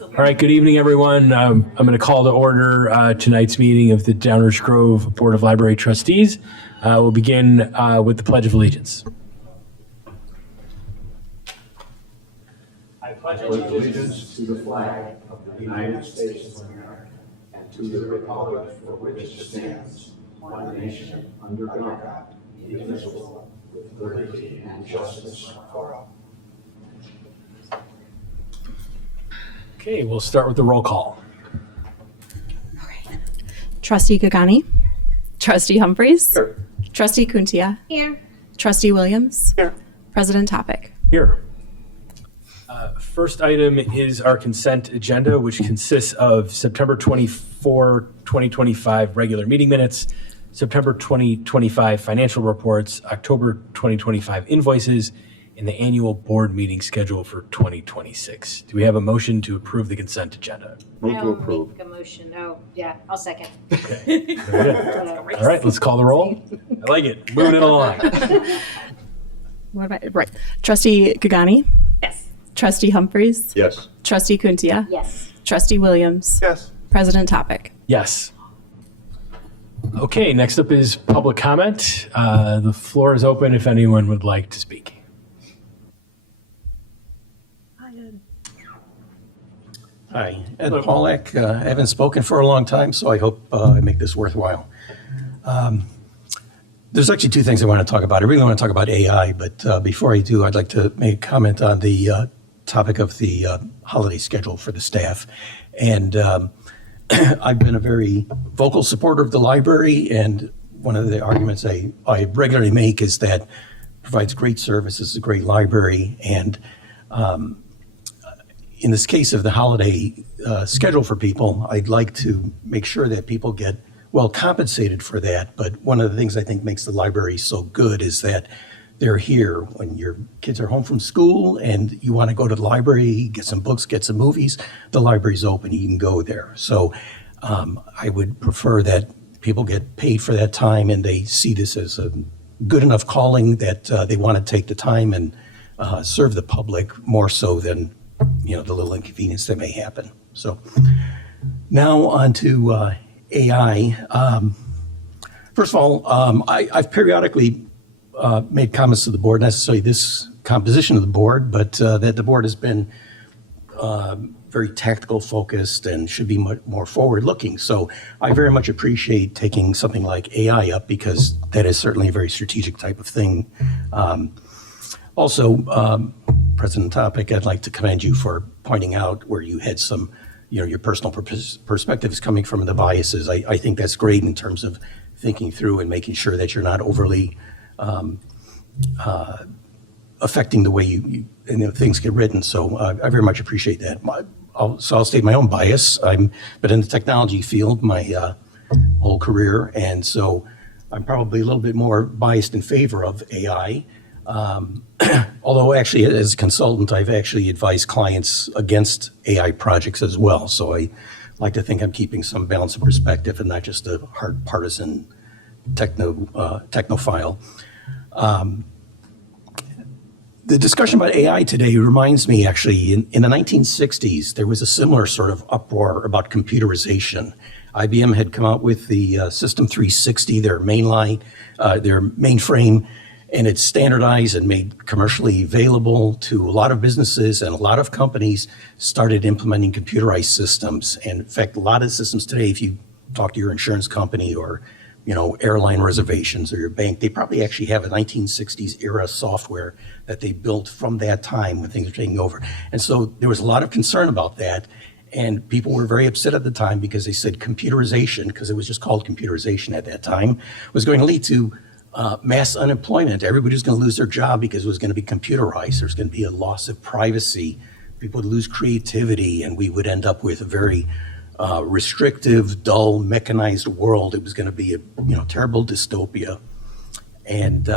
All right, good evening, everyone. I'm going to call to order tonight's meeting of the Downers Grove Board of Library Trustees. We'll begin with the Pledge of Allegiance. I pledge allegiance to the flag of the United States of America and to the republic for which it stands, one nation, under God, indivisible, with liberty and justice for all. Okay, we'll start with the roll call. All right. Trustee Gagani. Trustee Humphreys. Here. Trustee Kuntia. Here. Trustee Williams. Here. President Topic. Here. First item is our consent agenda, which consists of September 24, 2025 regular meeting minutes, September 2025 financial reports, October 2025 invoices, and the annual board meeting schedule for 2026. Do we have a motion to approve the consent agenda? I'll make a motion. Oh, yeah, I'll second. Okay. All right, let's call the roll. I like it. Moving it along. What about right? Trustee Gagani. Yes. Trustee Humphreys. Yes. Trustee Kuntia. Yes. Trustee Williams. Yes. President Topic. Yes. Okay, next up is public comment. The floor is open if anyone would like to speak. Hi, Ed Pollack. I haven't spoken for a long time, so I hope I make this worthwhile. There's actually two things I want to talk about. I really want to talk about AI, but before I do, I'd like to make a comment on the topic of the holiday schedule for the staff. And I've been a very vocal supporter of the library, and one of the arguments I regularly make is that it provides great services, a great library, and in this case of the holiday schedule for people, I'd like to make sure that people get well compensated for that. But one of the things I think makes the library so good is that they're here when your kids are home from school and you want to go to the library, get some books, get some movies, the library's open, you can go there. So I would prefer that people get paid for that time and they see this as a good enough calling that they want to take the time and serve the public more so than the little inconvenience that may happen. So now on to AI. First of all, I've periodically made comments to the board, not necessarily this composition of the board, but that the board has been very tactical focused and should be much more forward looking. So I very much appreciate taking something like AI up because that is certainly a very strategic type of thing. Also, President Topic, I'd like to commend you for pointing out where you had some, your personal perspectives coming from the biases. I think that's great in terms of thinking through and making sure that you're not overly affecting the way things get written. So I very much appreciate that. I'll state my own bias. I've been in the technology field my whole career, and so I'm probably a little bit more biased in favor of AI. Although actually as a consultant, I've actually advised clients against AI projects as well. So I like to think I'm keeping some balance of perspective and not just a hard partisan technophile. The discussion about AI today reminds me actually in the 1960s, there was a similar sort of uproar about computerization. IBM had come out with the System 360, their mainframe, and it's standardized and made commercially available to a lot of businesses, and a lot of companies started implementing computerized systems. And in fact, a lot of systems today, if you talk to your insurance company or airline reservations or your bank, they probably actually have a 1960s era software that they built from that time when things were taking over. And so there was a lot of concern about that. And people were very upset at the time because they said computerization, because it was just called computerization at that time, was going to lead to mass unemployment. Everybody was going to lose their job because it was going to be computerized. There's going to be a loss of privacy. People would lose creativity, and we would end up with a very restrictive, dull, mechanized world. It was going to be a terrible dystopia. And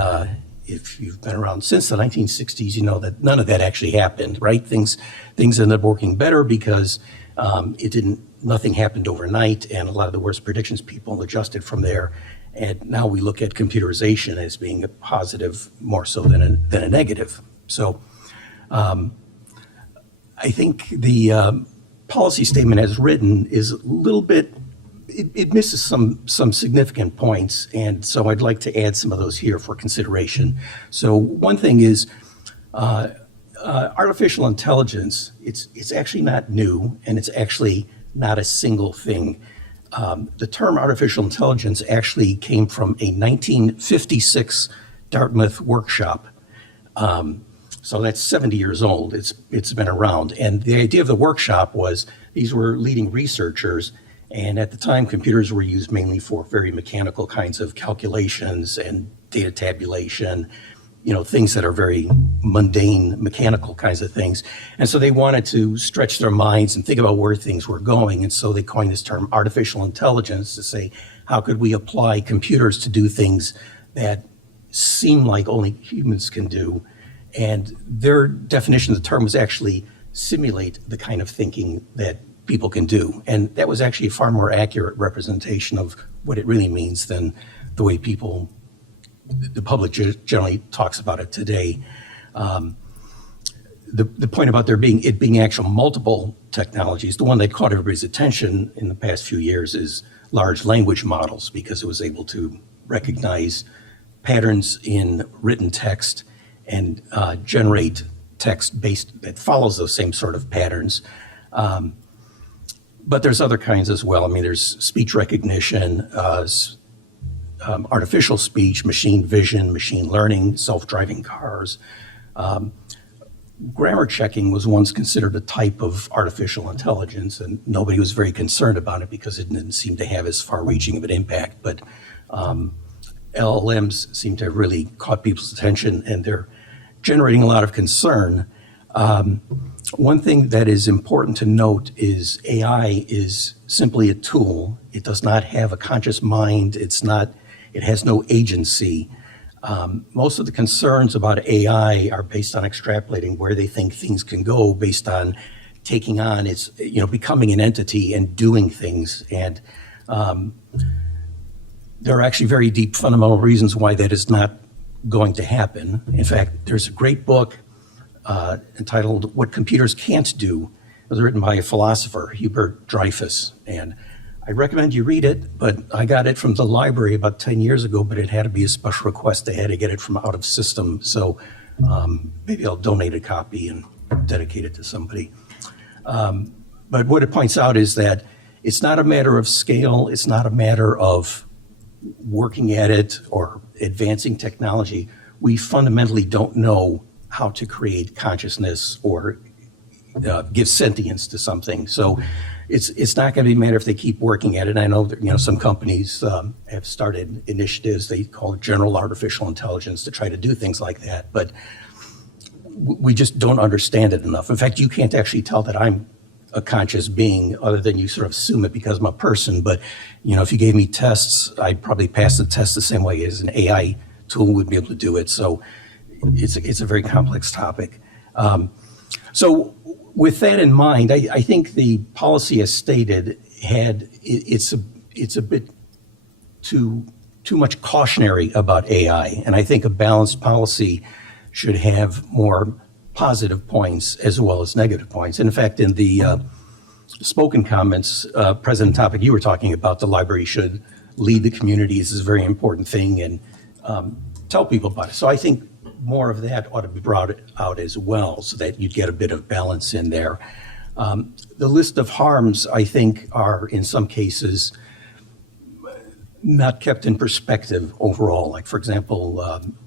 if you've been around since the 1960s, you know that none of that actually happened, right? Things ended up working better because nothing happened overnight, and a lot of the worst predictions people adjusted from there. And now we look at computerization as being a positive more so than a negative. So I think the policy statement as written is a little bit, it misses some significant points, and so I'd like to add some of those here for consideration. So one thing is artificial intelligence. It's actually not new, and it's actually not a single thing. The term artificial intelligence actually came from a 1956 Dartmouth workshop. So that's 70 years old. It's been around. And the idea of the workshop was these were leading researchers, and at the time computers were used mainly for very mechanical kinds of calculations and data tabulation, things that are very mundane, mechanical kinds of things. And so they wanted to stretch their minds and think about where things were going. And so they coined this term artificial intelligence to say, how could we apply computers to do things that seem like only humans can do? And their definition of the term was actually simulate the kind of thinking that people can do. And that was actually a far more accurate representation of what it really means than the way the public generally talks about it today. The point about there being actual multiple technologies, the one that caught everybody's attention in the past few years is large language models, because it was able to recognize patterns in written text and generate text that follows those same sort of patterns. But there's other kinds as well. I mean, there's speech recognition, artificial speech, machine vision, machine learning, self-driving cars. Grammar checking was once considered a type of artificial intelligence, and nobody was very concerned about it because it didn't seem to have as far-reaching of an impact. But LLMs seem to have really caught people's attention, and they're generating a lot of concern. One thing that is important to note is AI is simply a tool. It does not have a conscious mind. It has no agency. Most of the concerns about AI are based on extrapolating where they think things can go based on taking on becoming an entity and doing things. And there are actually very deep fundamental reasons why that is not going to happen. In fact, there's a great book entitled What Computers Can't Do. It was written by a philosopher, Hubert Dreyfus, and I recommend you read it, but I got it from the library about 10 years ago, but it had to be a special request. They had to get it from out of system. So maybe I'll donate a copy and dedicate it to somebody. But what it points out is that it's not a matter of scale. It's not a matter of working at it or advancing technology. We fundamentally don't know how to create consciousness or give sentience to something. So it's not going to be a matter if they keep working at it. I know that some companies have started initiatives they call it general artificial intelligence to try to do things like that, but we just don't understand it enough. In fact, you can't actually tell that I'm a conscious being other than you sort of assume it because I'm a person. But if you gave me tests, I'd probably pass the test the same way as an AI tool would be able to do it. So it's a very complex topic. So with that in mind, I think the policy as stated it's a bit too much cautionary about AI. And I think a balanced policy should have more positive points as well as negative points. And in fact, in the spoken comments, President Topic, you were talking about the library should lead the communities is a very important thing and tell people about it. So I think more of that ought to be brought out as well so that you get a bit of balance in there. The list of harms, I think, are in some cases not kept in perspective overall. Like, for example,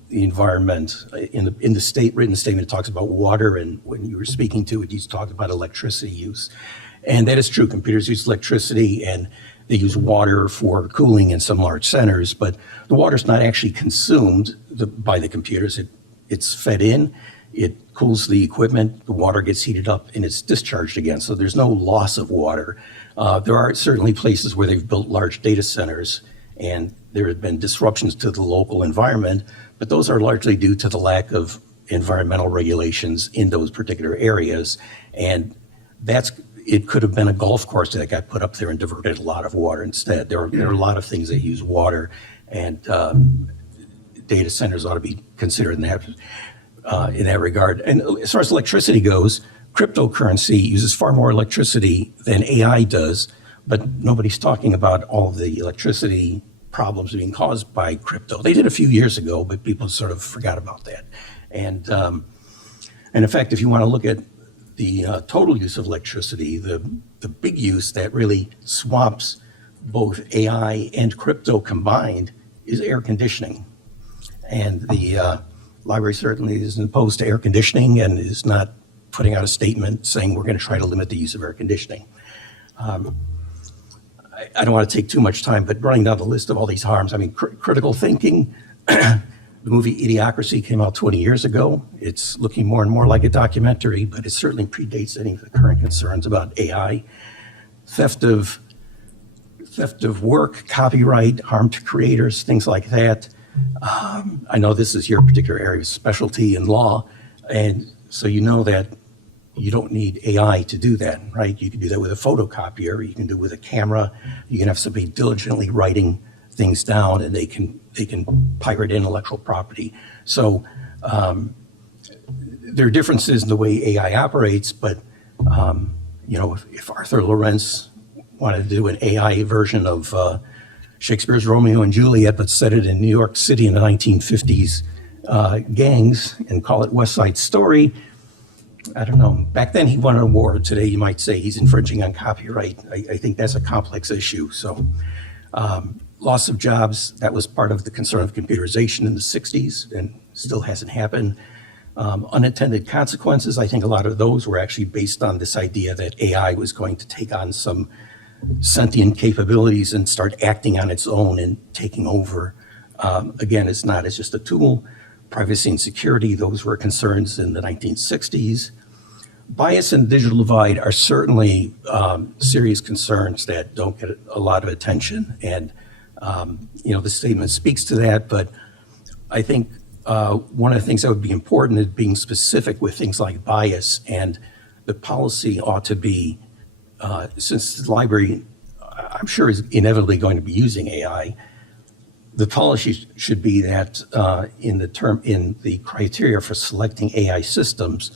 the environment in the state written statement, it talks about water, and when you were speaking to it, you talked about electricity use. And that is true. Computers use electricity and they use water for cooling in some large centers, but the water's not actually consumed by the computers. It's fed in, it cools the equipment, the water gets heated up, and it's discharged again. So there's no loss of water. There are certainly places where they've built large data centers and there have been disruptions to the local environment, but those are largely due to the lack of environmental regulations in those particular areas. And it could have been a golf course that got put up there and diverted a lot of water instead. There are a lot of things that use water, and data centers ought to be considered in that regard. And as far as electricity goes, cryptocurrency uses far more electricity than AI does, but nobody's talking about all the electricity problems being caused by crypto. They did a few years ago, but people sort of forgot about that. And in fact, if you want to look at the total use of electricity, the big use that really swamps both AI and crypto combined is air conditioning. And the library certainly isn't opposed to air conditioning and is not putting out a statement saying we're going to try to limit the use of air conditioning. I don't want to take too much time, but running down the list of all these harms, I mean, critical thinking, the movie Idiocracy came out 20 years ago. It's looking more and more like a documentary, but it certainly predates any of the current concerns about AI. Theft of work, copyright, harm to creators, things like that. I know this is your particular area of specialty in law, and so you know that you don't need AI to do that, right? You can do that with a photocopier, you can do it with a camera, you can have somebody diligently writing things down, and they can pirate intellectual property. So there are differences in the way AI operates, but if Arthur Lawrence wanted to do an AI version of Shakespeare's Romeo and Juliet, but set it in New York City in the 1950s gangs and call it West Side Story, I don't know. Back then he won an award. Today you might say he's infringing on copyright. I think that's a complex issue. So loss of jobs, that was part of the concern of computerization in the 60s and still hasn't happened. Unintended consequences, I think a lot of those were actually based on this idea that AI was going to take on some sentient capabilities and start acting on its own and taking over. Again, it's just a tool. Privacy and security, those were concerns in the 1960s. Bias and digital divide are certainly serious concerns that don't get a lot of attention. And, the statement speaks to that, but I think one of the things that would be important is being specific with things like bias, and the policy ought to be, since the library, I'm sure, is inevitably going to be using AI, the policy should be that in the criteria for selecting AI systems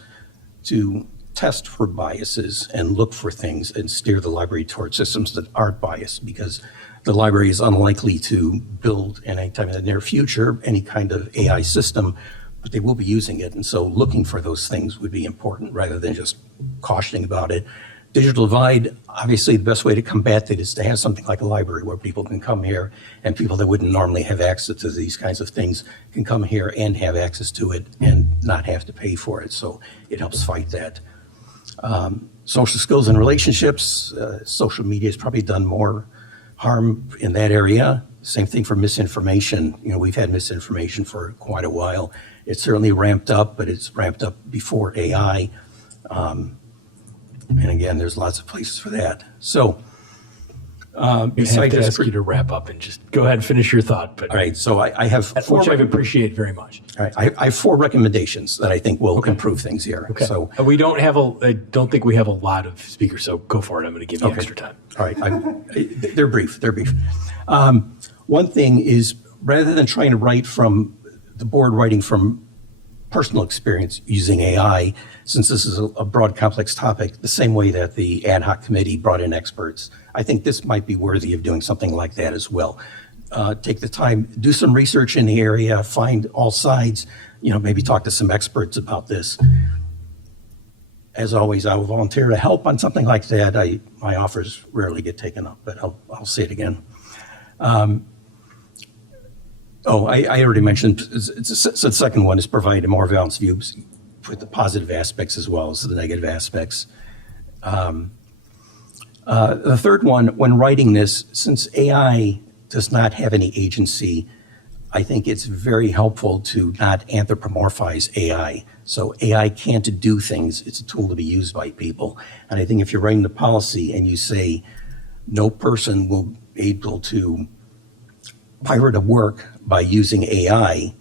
to test for biases and look for things and steer the library towards systems that aren't biased, because the library is unlikely to build anytime in the near future any kind of AI system, but they will be using it. And so looking for those things would be important rather than just cautioning about it. Digital divide, obviously the best way to combat it is to have something like a library where people can come here and people that wouldn't normally have access to these kinds of things can come here and have access to it and not have to pay for it. So it helps fight that. Social skills and relationships, social media has probably done more harm in that area. Same thing for misinformation. We've had misinformation for quite a while. It's certainly ramped up, but it's ramped up before AI. And again, there's lots of places for that. So, I have to ask you to wrap up and just go ahead and finish your thought. But all right, so I have four. Which I appreciate very much. All right, I have 4 recommendations that I think will improve things here. Okay. So we don't have I don't think we have a lot of speakers, so go for it. I'm going to give you extra time. All right, they're brief. One thing is, rather than trying to write from the board writing from personal experience using AI, since this is a broad, complex topic, the same way that the ad hoc committee brought in experts, I think this might be worthy of doing something like that as well. Take the time, do some research in the area, find all sides, maybe talk to some experts about this. As always, I will volunteer to help on something like that. My offers rarely get taken up, but I'll say it again. I already mentioned, so the second one is provide a more balanced view with the positive aspects as well as the negative aspects. The third one, when writing this, since AI does not have any agency, I think it's very helpful to not anthropomorphize AI. So AI can't do things. It's a tool to be used by people. And I think if you're writing the policy and you say no person will be able to pirate a work by using AI,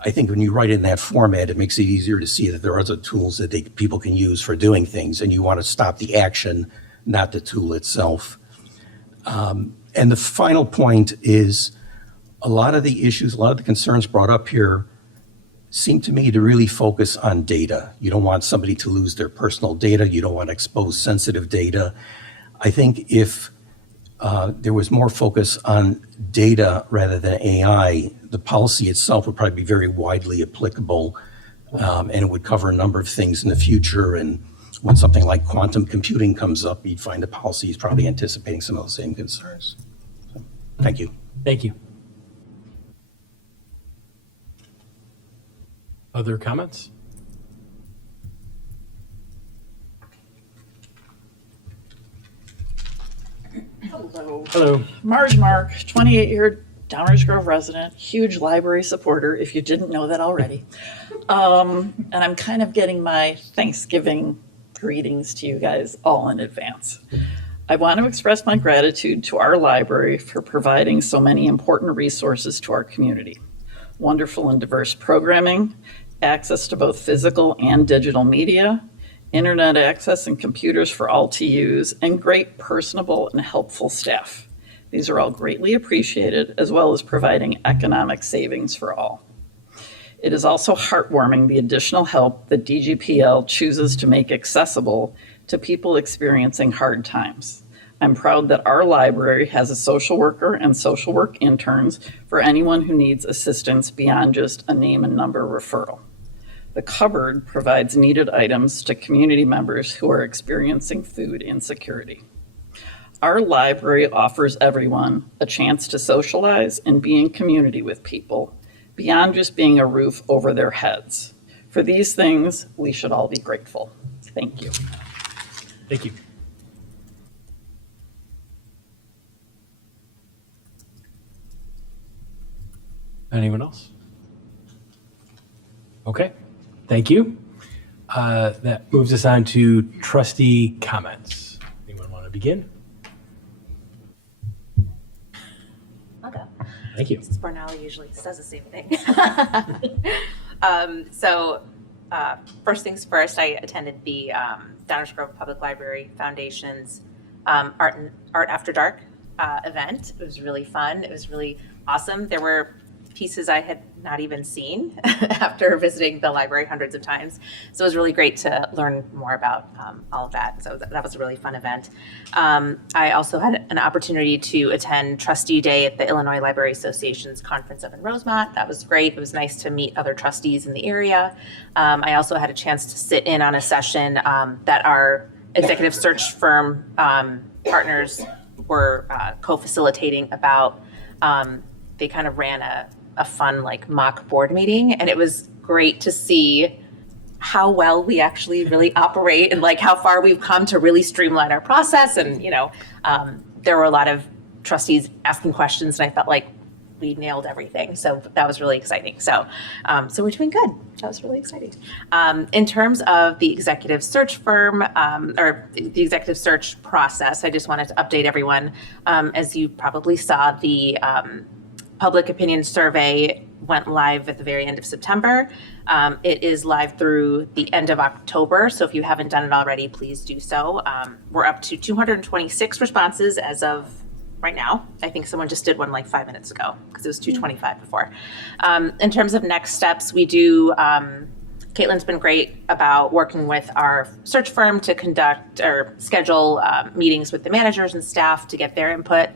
I think when you write in that format, it makes it easier to see that there are other tools that people can use for doing things, and you want to stop the action, not the tool itself. And the final point is a lot of the issues, a lot of the concerns brought up here seem to me to really focus on data. You don't want somebody to lose their personal data. You don't want to expose sensitive data. I think if there was more focus on data rather than AI, the policy itself would probably be very widely applicable, and it would cover a number of things in the future. And when something like quantum computing comes up, you'd find the policy is probably anticipating some of the same concerns. So, thank you. Thank you. Other comments? Hello. Hello. Marge Mark, 28-year Downers Grove resident, huge library supporter, if you didn't know that already. And I'm kind of getting my Thanksgiving greetings to you guys all in advance. I want to express my gratitude to our library for providing so many important resources to our community. Wonderful and diverse programming, access to both physical and digital media, internet access and computers for all to use, and great personable and helpful staff. These are all greatly appreciated, as well as providing economic savings for all. It is also heartwarming the additional help that DGPL chooses to make accessible to people experiencing hard times. I'm proud that our library has a social worker and social work interns for anyone who needs assistance beyond just a name and number referral. The cupboard provides needed items to community members who are experiencing food insecurity. Our library offers everyone a chance to socialize and be in community with people beyond just being a roof over their heads. For these things, we should all be grateful. Thank you. Thank you. Anyone else? Okay, thank you. That moves us on to trustee comments. Anyone want to begin? I'll go. Thank you. Since Barnell usually says the same thing. First things first, I attended the Downers Grove Public Library Foundation's Art After Dark event. It was really fun. It was really awesome. There were pieces I had not even seen after visiting the library hundreds of times. So it was really great to learn more about all of that. So that was a really fun event. I also had an opportunity to attend Trustee Day at the Illinois Library Association's conference up in Rosemont. That was great. It was nice to meet other trustees in the area. I also had a chance to sit in on a session that our executive search firm partners were co-facilitating about. They kind of ran a fun like mock board meeting, and it was great to see how well we actually really operate and like how far we've come to really streamline our process. And there were a lot of trustees asking questions, and I felt like we nailed everything. So that was really exciting. So we're doing good. That was really exciting. In terms of the executive search firm or the executive search process, I just wanted to update everyone. As you probably saw, the public opinion survey went live at the very end of September. It is live through the end of October. So if you haven't done it already, please do so. We're up to 226 responses as of right now. I think someone just did one like 5 minutes ago because it was 225 before. In terms of next steps, we do, Caitlin's been great about working with our search firm to conduct or schedule meetings with the managers and staff to get their input.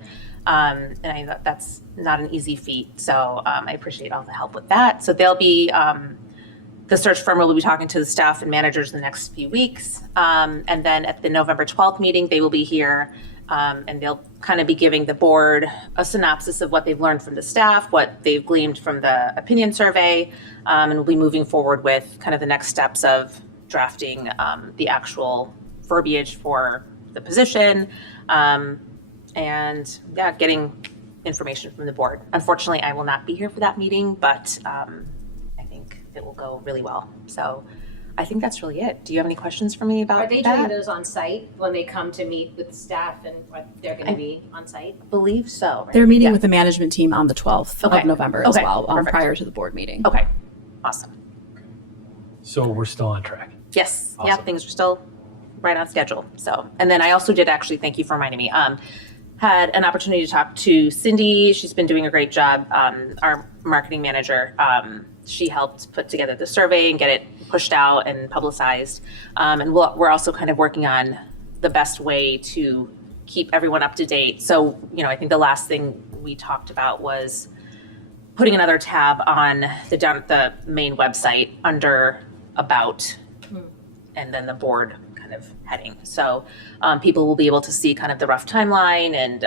And I know that's not an easy feat. So I appreciate all the help with that. So they'll be, the search firm will be talking to the staff and managers in the next few weeks. And then at the November 12th meeting, they will be here and they'll kind of be giving the board a synopsis of what they've learned from the staff, what they've gleaned from the opinion survey, and we'll be moving forward with kind of the next steps of drafting the actual verbiage for the position. And yeah, getting information from the board. Unfortunately, I will not be here for that meeting, but I think it will go really well. So I think that's really it. Do you have any questions for me about Are they that? doing those on site when they come to meet with staff and what they're going to be on site? I believe so. Right? They're meeting Yeah. with the management team on the 12th Okay. of November as Okay. well, Perfect. prior to the board meeting. Okay, awesome. So we're still on track. Yes, yeah, Awesome. things are still right on schedule. So, and then I also did actually, thank you for reminding me, had an opportunity to talk to Cindy. She's been doing a great job, our marketing manager. she helped put together the survey and get it pushed out and publicized. And we're also kind of working on the best way to keep everyone up to date. So, I think the last thing we talked about was putting another tab on the main website under About, and then the board kind of heading. So people will be able to see kind of the rough timeline, and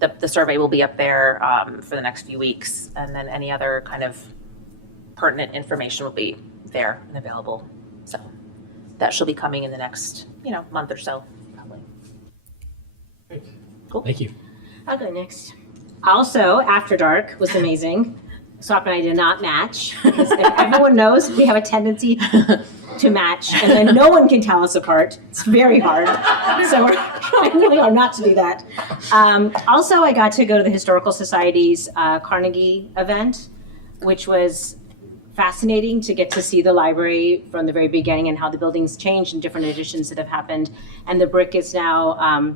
the survey will be up there for the next few weeks. And then any other kind of pertinent information will be there and available. So that should be coming in the next, month or so, probably. Thank you. I'll go next. Also, After Dark was amazing. Swap and I did not match, because everyone knows we have a tendency to match, and then no one can tell us apart. It's very hard. So we're trying really hard not to do that. Also, I got to go to the Historical Society's Carnegie event, which was fascinating to get to see the library from the very beginning and how the building's changed and different additions that have happened. And the brick is now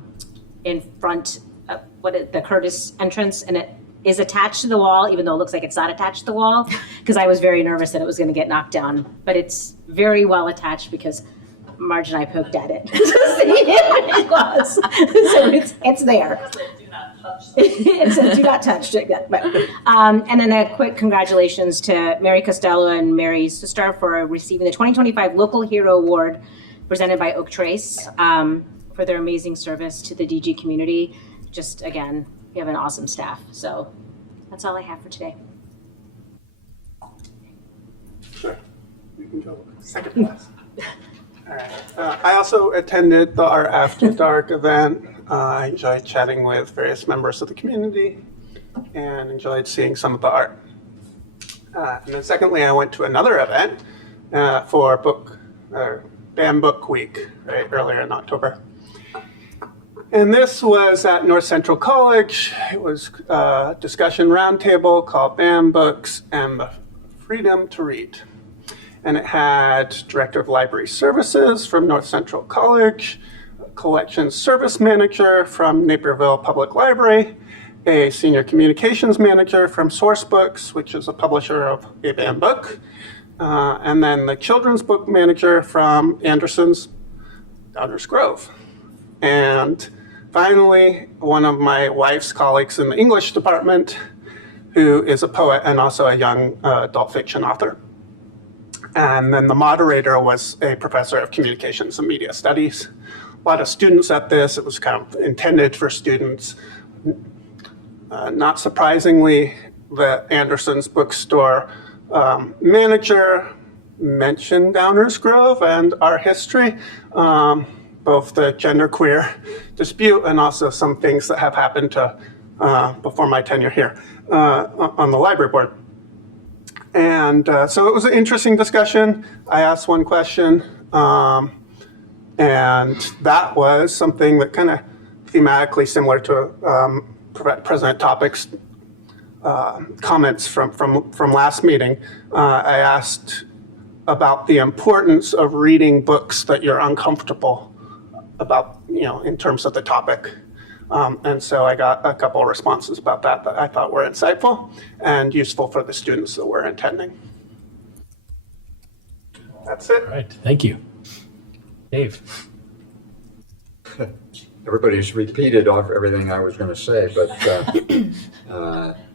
in front of the Curtis entrance, and it is attached to the wall, even though it looks like it's not attached to the wall, because I was very nervous that it was going to get knocked down. But it's very well attached because Marge and I poked at it. It was. So it's there. It says do not touch. And then a quick congratulations to Mary Costello and Mary's sister for receiving the 2025 Local Hero Award presented by Oak Trace for their amazing service to the DG community. Just, again, we have an awesome staff. So that's all I have for today. Sure. You can go second class. All right. I also attended our After Dark event. I enjoyed chatting with various members of the community and enjoyed seeing some of the art. And then secondly, I went to another event for BAM Book Week, right, earlier in October. And this was at North Central College. It was a discussion roundtable called BAM Books and the Freedom to Read. And it had Director of Library Services from North Central College, a Collections Service Manager from Naperville Public Library, a Senior Communications Manager from Source Books, which is a publisher of a BAM book, and then the Children's Book Manager from Anderson's Downers Grove. And finally, one of my wife's colleagues in the English department, who is a poet and also a young adult fiction author. And then the moderator was a professor of communications and media studies. A lot of students at this. It was kind of intended for students. Not surprisingly, the Anderson's bookstore manager mentioned Downers Grove and our history, both the genderqueer dispute and also some things that have happened before my tenure here on the library board. And so it was an interesting discussion. I asked one question, and that was something that kind of thematically similar to President Topic's comments from last meeting. I asked about the importance of reading books that you're uncomfortable about, in terms of the topic. And so I got a couple of responses about that I thought were insightful and useful for the students that we're attending. That's it. All right. Thank you. Dave. Everybody's repeated off everything I was going to say, but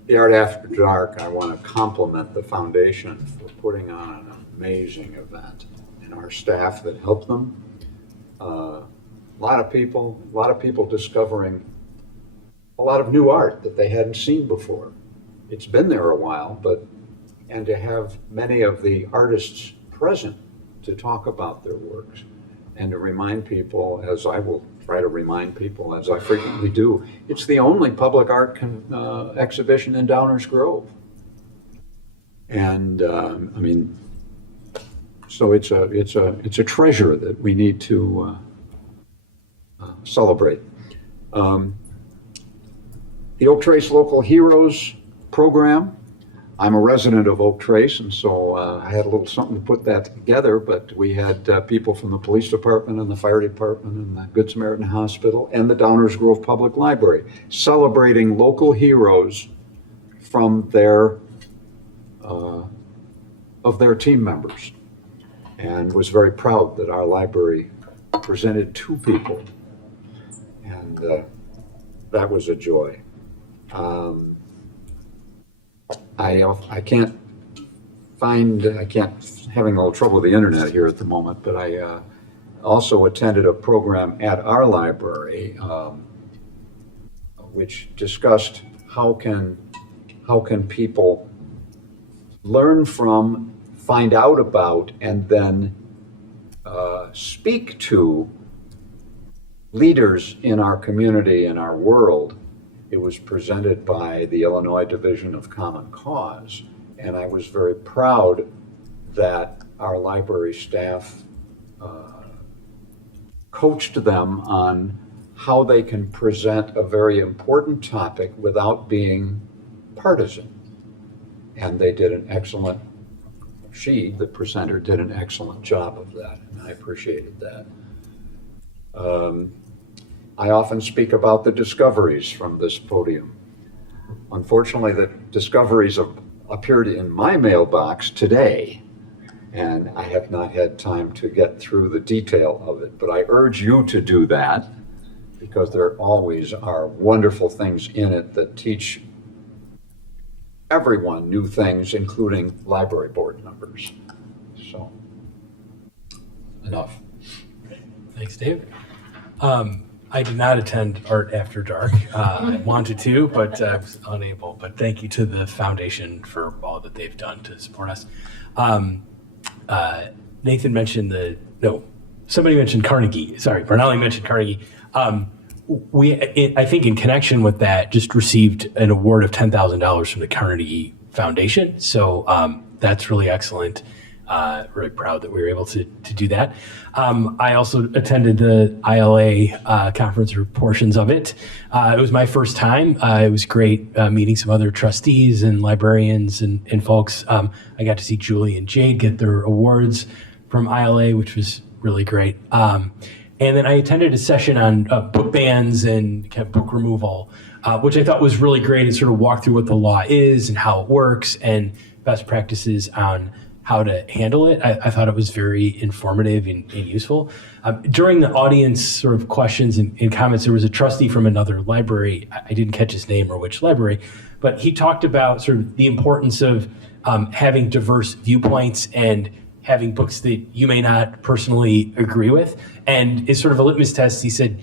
the Art After Dark, I want to compliment the foundation for putting on an amazing event and our staff that helped them. A lot of people discovering a lot of new art that they hadn't seen before. It's been there a while, and to have many of the artists present to talk about their works and to remind people, as I will try to remind people, as I frequently do, it's the only public art exhibition in Downers Grove. And so it's a treasure that we need to celebrate. The Oak Trace Local Heroes program. I'm a resident of Oak Trace, and so I had a little something to put that together, but we had people from the police department and the fire department and the Good Samaritan Hospital and the Downers Grove Public Library celebrating local heroes from their of their team members, and was very proud that our library presented 2 people, and that was a joy. I can't having a little trouble with the internet here at the moment, but I also attended a program at our library which discussed how can people learn from, find out about, and then speak to leaders in our community and our world. It was presented by the Illinois Division of Common Cause, and I was very proud that our library staff coached them on how they can present a very important topic without being partisan. And they did an excellent, the presenter, did an excellent job of that, and I appreciated that. I often speak about the discoveries from this podium. Unfortunately, the discoveries have appeared in my mailbox today, and I have not had time to get through the detail of it, but I urge you to do that, because there always are wonderful things in it that teach everyone new things, including library board members. So, enough. Thanks, Dave. I did not attend Art After Dark. I wanted to, but I was unable. But thank you to the foundation for all that they've done to support us. Nathan mentioned somebody mentioned Carnegie. Sorry, Bernelli mentioned Carnegie. I think in connection with that, just received an award of $10,000 from the Carnegie Foundation. So that's really excellent. Really proud that we were able to do that. I also attended the ILA conference, or portions of it. It was my first time. It was great meeting some other trustees and librarians and folks. I got to see Julie and Jade get their awards from ILA, which was really great. And then I attended a session on book bans and kind of book removal, which I thought was really great. It sort of walked through what the law is and how it works and best practices on how to handle it. I thought it was very informative and useful. During the audience sort of questions and comments, there was a trustee from another library. I didn't catch his name or which library, but he talked about sort of the importance of having diverse viewpoints and having books that you may not personally agree with. And as sort of a litmus test, he said,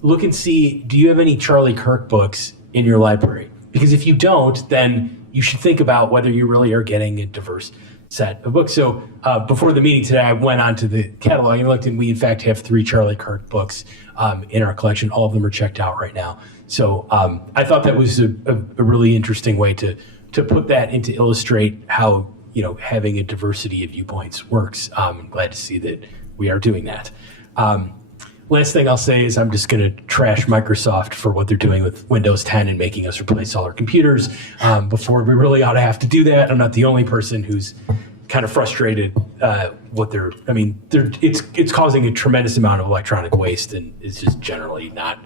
look and see, do you have any Charlie Kirk books in your library? Because if you don't, then you should think about whether you really are getting a diverse set of books. So before the meeting today, I went onto the catalog and looked, and we in fact have 3 Charlie Kirk books in our collection. All of them are checked out right now. So I thought that was a really interesting way to put that and to illustrate how having a diversity of viewpoints works. I'm glad to see that we are doing that. Last thing I'll say is I'm just going to trash Microsoft for what they're doing with Windows 10 and making us replace all our computers before we really ought to have to do that. I'm not the only person who's kind of frustrated it's causing a tremendous amount of electronic waste and it's just generally not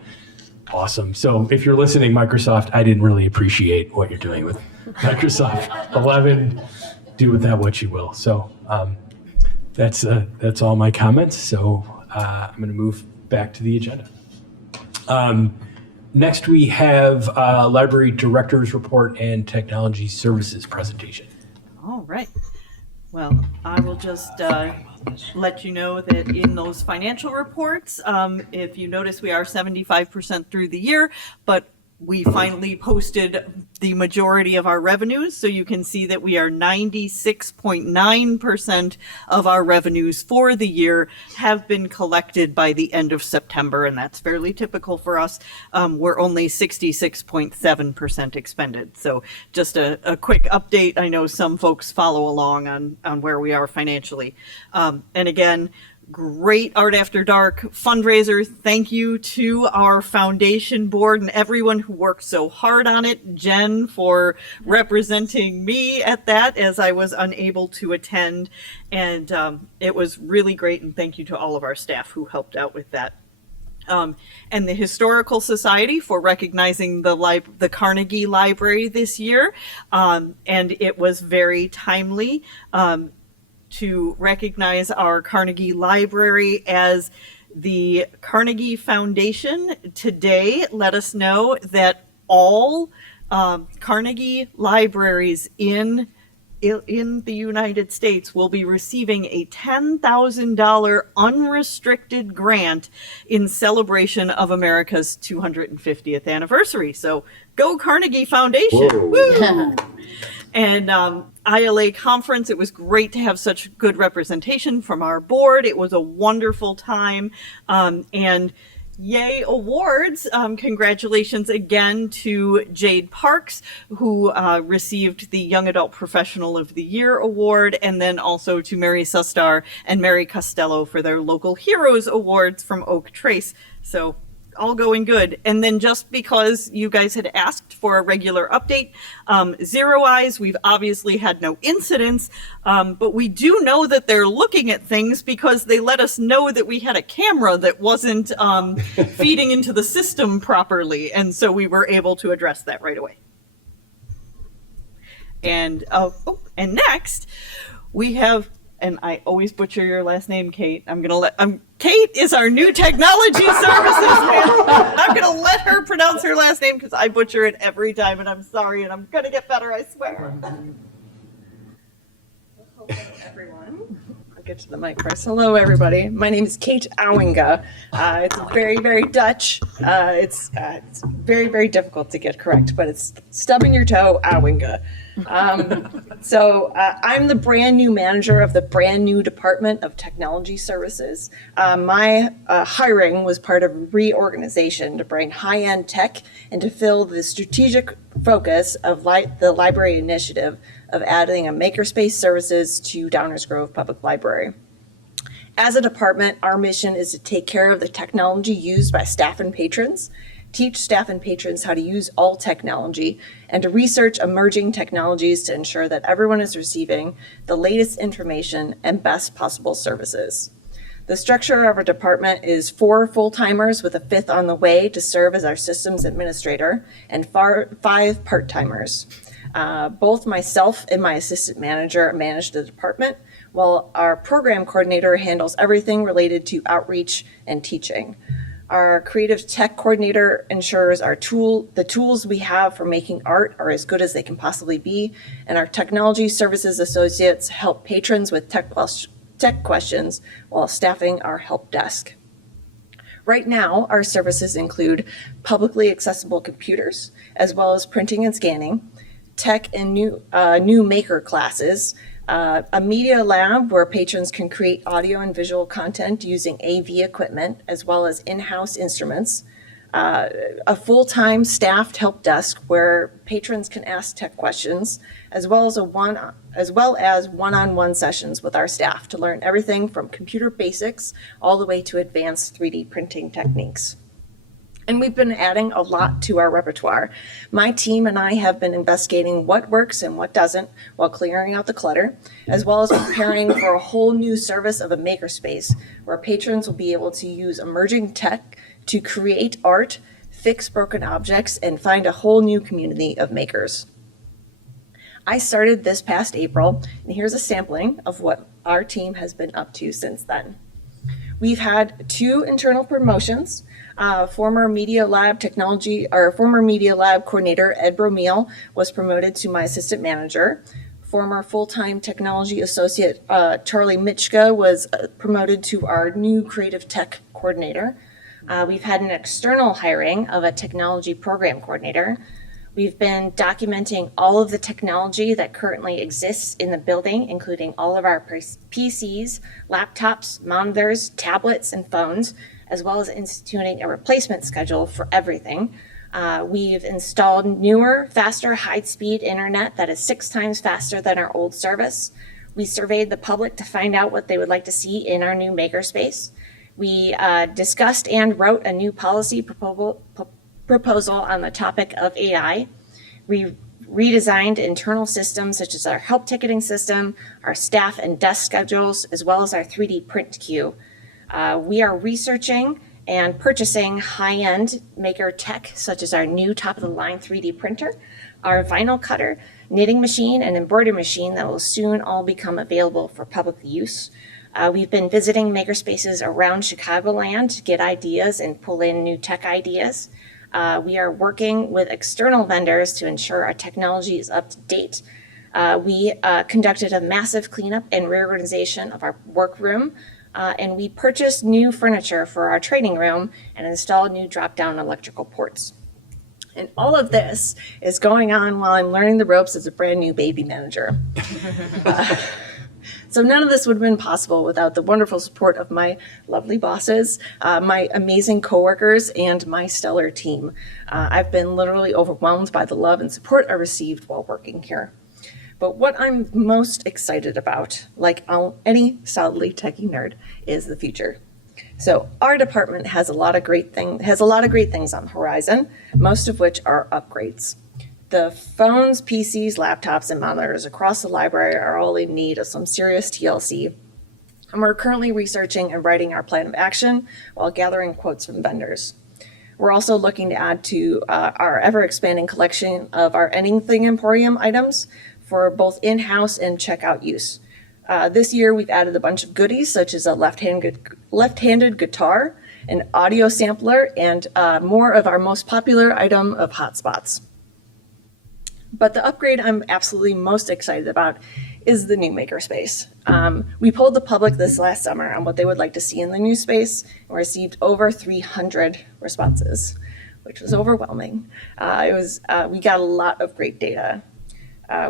awesome. So if you're listening, Microsoft, I didn't really appreciate what you're doing with Microsoft 11. Do with that what you will. So that's all my comments. So I'm going to move back to the agenda. Next, we have Library Director's Report and Technology Services presentation. All right. Well, I will just let you know that in those financial reports, if you notice, we are 75% through the year, but we finally posted the majority of our revenues. So you can see that we are 96.9% of our revenues for the year have been collected by the end of September, and that's fairly typical for us. We're only 66.7% expended. So just a quick update. I know some folks follow along on where we are financially. And again, great Art After Dark fundraiser. Thank you to our foundation board and everyone who worked so hard on it. Jen for representing me at that as I was unable to attend. And it was really great. And thank you to all of our staff who helped out with that. and the Historical Society for recognizing the Carnegie Library this year. And it was very timely to recognize our Carnegie Library, as the Carnegie Foundation today let us know that all Carnegie libraries in the United States will be receiving a $10,000 unrestricted grant in celebration of America's 250th anniversary. So go Carnegie Foundation. Woo! And ILA conference, it was great to have such good representation from our board. It was a wonderful time. And yay awards. Congratulations again to Jade Parks, who received the Young Adult Professional of the Year award, and then also to Mary Sustar and Mary Costello for their Local Heroes Awards from Oak Trace. So all going good. And then just because you guys had asked for a regular update, Zero Eyes, we've obviously had no incidents, but we do know that they're looking at things because they let us know that we had a camera that wasn't feeding into the system properly. And so we were able to address that right away. And and next we have, and I always butcher your last name, Kate. I'm gonna let Kate is our new technology services manager. I'm gonna let her pronounce her last name because I butcher it every time, and I'm sorry, and I'm gonna get better, I swear. Hello, everyone. I'll get to the mic first. Hello, everybody. My name is Kate Auwinga. It's very, very Dutch. It's very, very difficult to get correct, but it's stubbing your toe, Auwinga. So I'm the brand new manager of the brand new Department of Technology Services. My hiring was part of reorganization to bring high-end tech and to fill the strategic focus of the library initiative of adding a makerspace services to Downers Grove Public Library. As a department, our mission is to take care of the technology used by staff and patrons, teach staff and patrons how to use all technology, and to research emerging technologies to ensure that everyone is receiving the latest information and best possible services. The structure of our department is 4 full-timers with a 5th on the way to serve as our systems administrator, and 5 part-timers. Both myself and my assistant manager manage the department, while our program coordinator handles everything related to outreach and teaching. Our creative tech coordinator ensures the tools we have for making art are as good as they can possibly be, and our technology services associates help patrons with tech questions while staffing our help desk. Right now, our services include publicly accessible computers, as well as printing and scanning, tech and new maker classes, a media lab where patrons can create audio and visual content using AV equipment, as well as in-house instruments, a full-time staffed help desk where patrons can ask tech questions, as well as one-on-one sessions with our staff to learn everything from computer basics all the way to advanced 3D printing techniques. And we've been adding a lot to our repertoire. My team and I have been investigating what works and what doesn't while clearing out the clutter, as well as preparing for a whole new service of a makerspace where patrons will be able to use emerging tech to create art, fix broken objects, and find a whole new community of makers. I started this past April, and here's a sampling of what our team has been up to since then. We've had 2 internal promotions. Former Media Lab coordinator Ed Bromeel was promoted to my assistant manager. Former full-time technology associate Charlie Mitchka was promoted to our new creative tech coordinator. We've had an external hiring of a technology program coordinator. We've been documenting all of the technology that currently exists in the building, including all of our PCs, laptops, monitors, tablets, and phones, as well as instituting a replacement schedule for everything. We've installed newer, faster, high-speed internet that is 6 times faster than our old service. We surveyed the public to find out what they would like to see in our new makerspace. We discussed and wrote a new policy proposal on the topic of AI. We redesigned internal systems such as our help ticketing system, our staff and desk schedules, as well as our 3D print queue. We are researching and purchasing high-end maker tech, such as our new top-of-the-line 3D printer, our vinyl cutter, knitting machine, and embroidery machine that will soon all become available for public use. We've been visiting makerspaces around Chicagoland to get ideas and pull in new tech ideas. We are working with external vendors to ensure our technology is up to date. We conducted a massive cleanup and reorganization of our workroom, and we purchased new furniture for our training room and installed new drop-down electrical ports. And all of this is going on while I'm learning the ropes as a brand new baby manager. So none of this would have been possible without the wonderful support of my lovely bosses, my amazing coworkers, and my stellar team. I've been literally overwhelmed by the love and support I received while working here. But what I'm most excited about, like any solidly techie nerd, is the future. So our department has a lot of great things on the horizon, most of which are upgrades. The phones, PCs, laptops, and monitors across the library are all in need of some serious TLC. And we're currently researching and writing our plan of action while gathering quotes from vendors. We're also looking to add to our ever-expanding collection of our Anything Emporium items for both in-house and checkout use. This year, we've added a bunch of goodies, such as a left-handed guitar, an audio sampler, and more of our most popular item of hotspots. But the upgrade I'm absolutely most excited about is the new makerspace. We polled the public this last summer on what they would like to see in the new space and received over 300 responses, which was overwhelming. We got a lot of great data.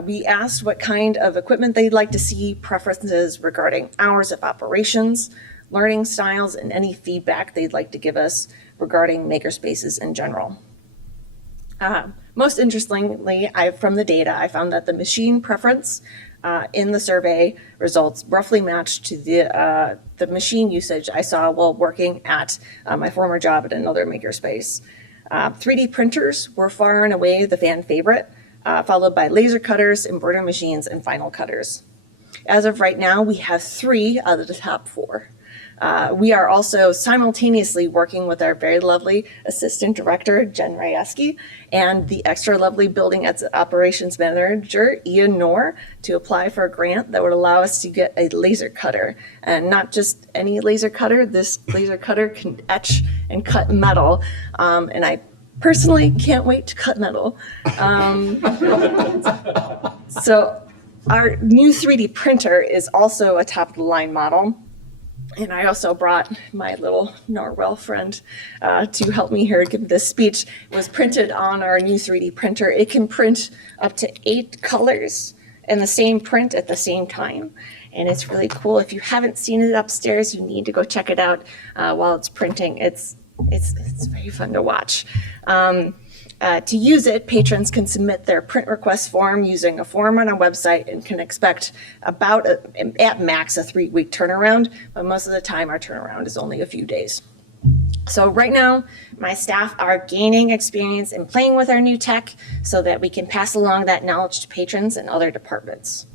We asked what kind of equipment they'd like to see, preferences regarding hours of operations, learning styles, and any feedback they'd like to give us regarding makerspaces in general. Most interestingly, from the data, I found that the machine preference in the survey results roughly matched to the machine usage I saw while working at my former job at another makerspace. 3D printers were far and away the fan favorite, followed by laser cutters, embroidery machines, and vinyl cutters. As of right now, we have 3 out of the top 4. We are also simultaneously working with our very lovely Assistant Director, Jen Rajewski, and the extra lovely Building Operations Manager, Ian Knorr, to apply for a grant that would allow us to get a laser cutter. And not just any laser cutter, this laser cutter can etch and cut metal. And I personally can't wait to cut metal. So our new 3D printer is also a top-of-the-line model. And I also brought my little Norwell friend to help me here give this speech. It was printed on our new 3D printer. It can print up to 8 colors in the same print at the same time. And it's really cool. If you haven't seen it upstairs, you need to go check it out while it's printing. It's very fun to watch. To use it, patrons can submit their print request form using a form on our website and can expect about, at max, a 3-week turnaround, but most of the time our turnaround is only a few days. So right now, my staff are gaining experience in playing with our new tech so that we can pass along that knowledge to patrons and other departments.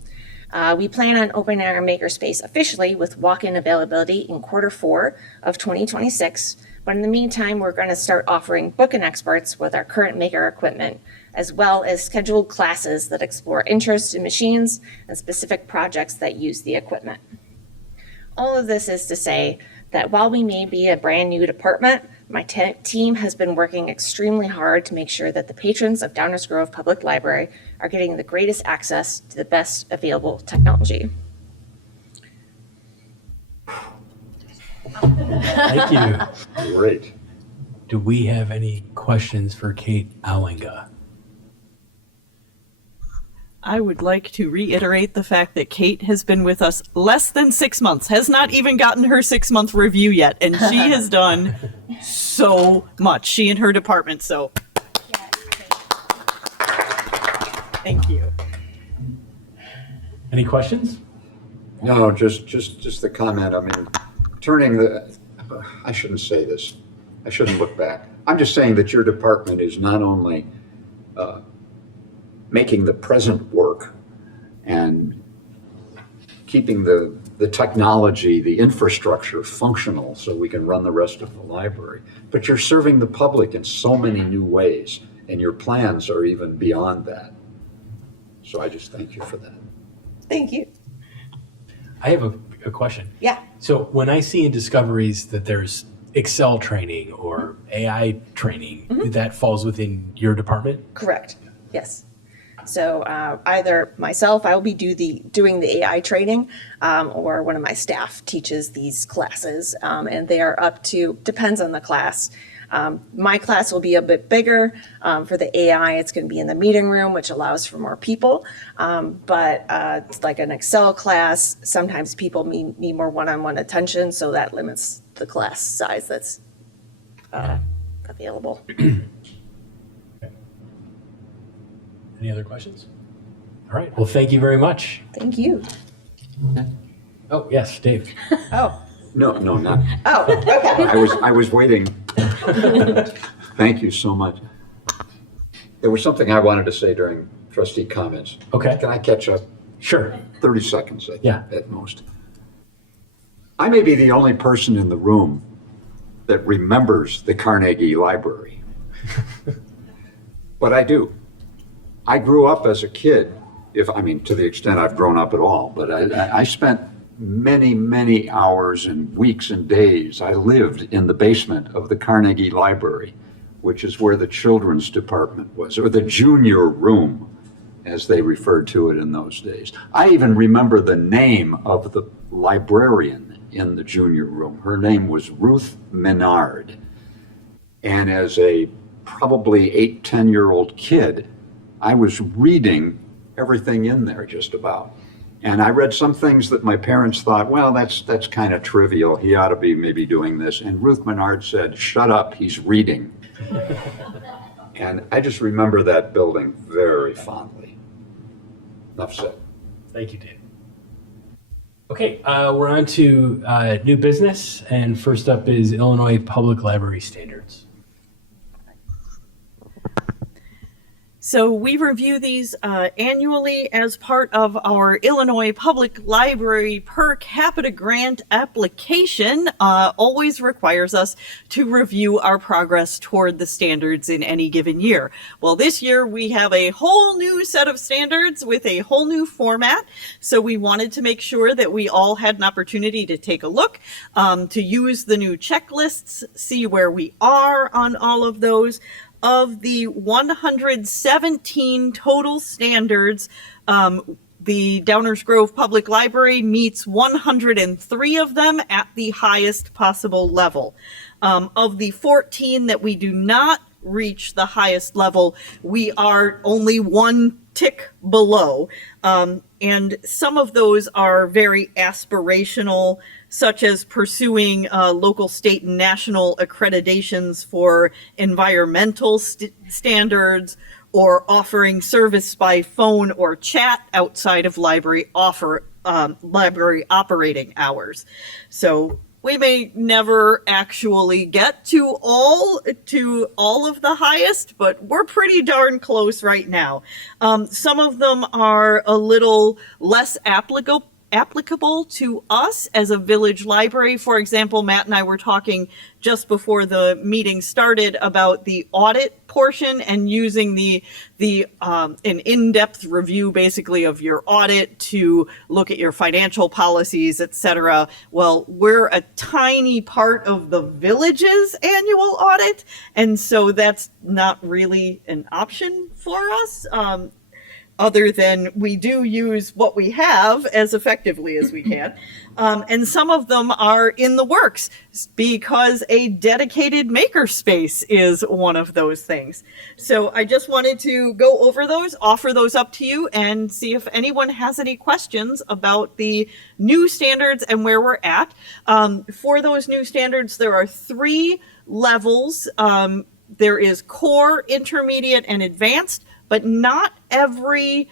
We plan on opening our makerspace officially with walk-in availability in Q4 of 2026. But in the meantime, we're going to start offering book-in experts with our current maker equipment, as well as scheduled classes that explore interest in machines and specific projects that use the equipment. All of this is to say that while we may be a brand new department, my team has been working extremely hard to make sure that the patrons of Downers Grove Public Library are getting the greatest access to the best available technology. Thank you. Great. Do we have any questions for Kate Awinga? I would like to reiterate the fact that Kate has been with us less than 6 months, has not even gotten her 6-month review yet, and she has done so much, she and her department, so. Thank you. Any questions? No, just the comment. I mean, I shouldn't say this. I shouldn't look back. I'm just saying that your department is not only making the present work and keeping the the technology, the infrastructure functional so we can run the rest of the library. But you're serving the public in so many new ways, and your plans are even beyond that. So I just thank you for that. Thank you. I have a question. Yeah. So when I see in Discoveries that there's Excel training or AI training, that falls within your department? Correct. Yes. So either myself, I will be doing the AI training, or one of my staff teaches these classes, and they are up to, depends on the class. My class will be a bit bigger. For the AI, it's going to be in the meeting room, which allows for more people. But it's like an Excel class. Sometimes people need more one-on-one attention, so that limits the class size that's available. Any other questions? All right. Well, thank you very much. Thank you. Oh, yes, Dave. Oh. No, not. Oh, okay. I was waiting. Thank you so much. There was something I wanted to say during trustee comments. Okay. Can I catch up? Sure. 30 seconds, I think, Yeah. at most. I may be the only person in the room that remembers the Carnegie Library. But I do. I grew up as a kid, to the extent I've grown up at all, but I spent many, many hours and weeks and days. I lived in the basement of the Carnegie Library, which is where the children's department was, or the junior room, as they referred to it in those days. I even remember the name of the librarian in the junior room. Her name was Ruth Menard. And as a probably 10-year-old kid, I was reading everything in there just about. And I read some things that my parents thought, well, that's kind of trivial. He ought to be maybe doing this. And Ruth Menard said, shut up, he's reading. And I just remember that building very fondly. Enough said. Thank you, Dave. Okay, we're on to new business. And first up is Illinois Public Library Standards. So we review these annually as part of our Illinois Public Library per capita grant application. Always requires us to review our progress toward the standards in any given year. Well, this year we have a whole new set of standards with a whole new format. So we wanted to make sure that we all had an opportunity to take a look, to use the new checklists, see where we are on all of those. Of the 117 total standards, the Downers Grove Public Library meets 103 of them at the highest possible level. Of the 14 that we do not reach the highest level, we are only one tick below. And some of those are very aspirational, such as pursuing local, state, and national accreditations for environmental standards, or offering service by phone or chat outside of library operating hours. So we may never actually get to all of the highest, but we're pretty darn close right now. Some of them are a little less applicable to us as a village library. For example, Matt and I were talking just before the meeting started about the audit portion and using an in-depth review basically of your audit to look at your financial policies, etc. Well, we're a tiny part of the village's annual audit, and so that's not really an option for us. Other than we do use what we have as effectively as we can. And some of them are in the works because a dedicated makerspace is one of those things. So I just wanted to go over those, offer those up to you, and see if anyone has any questions about the new standards and where we're at. For those new standards, there are 3 levels. There is core, intermediate, and advanced. But not every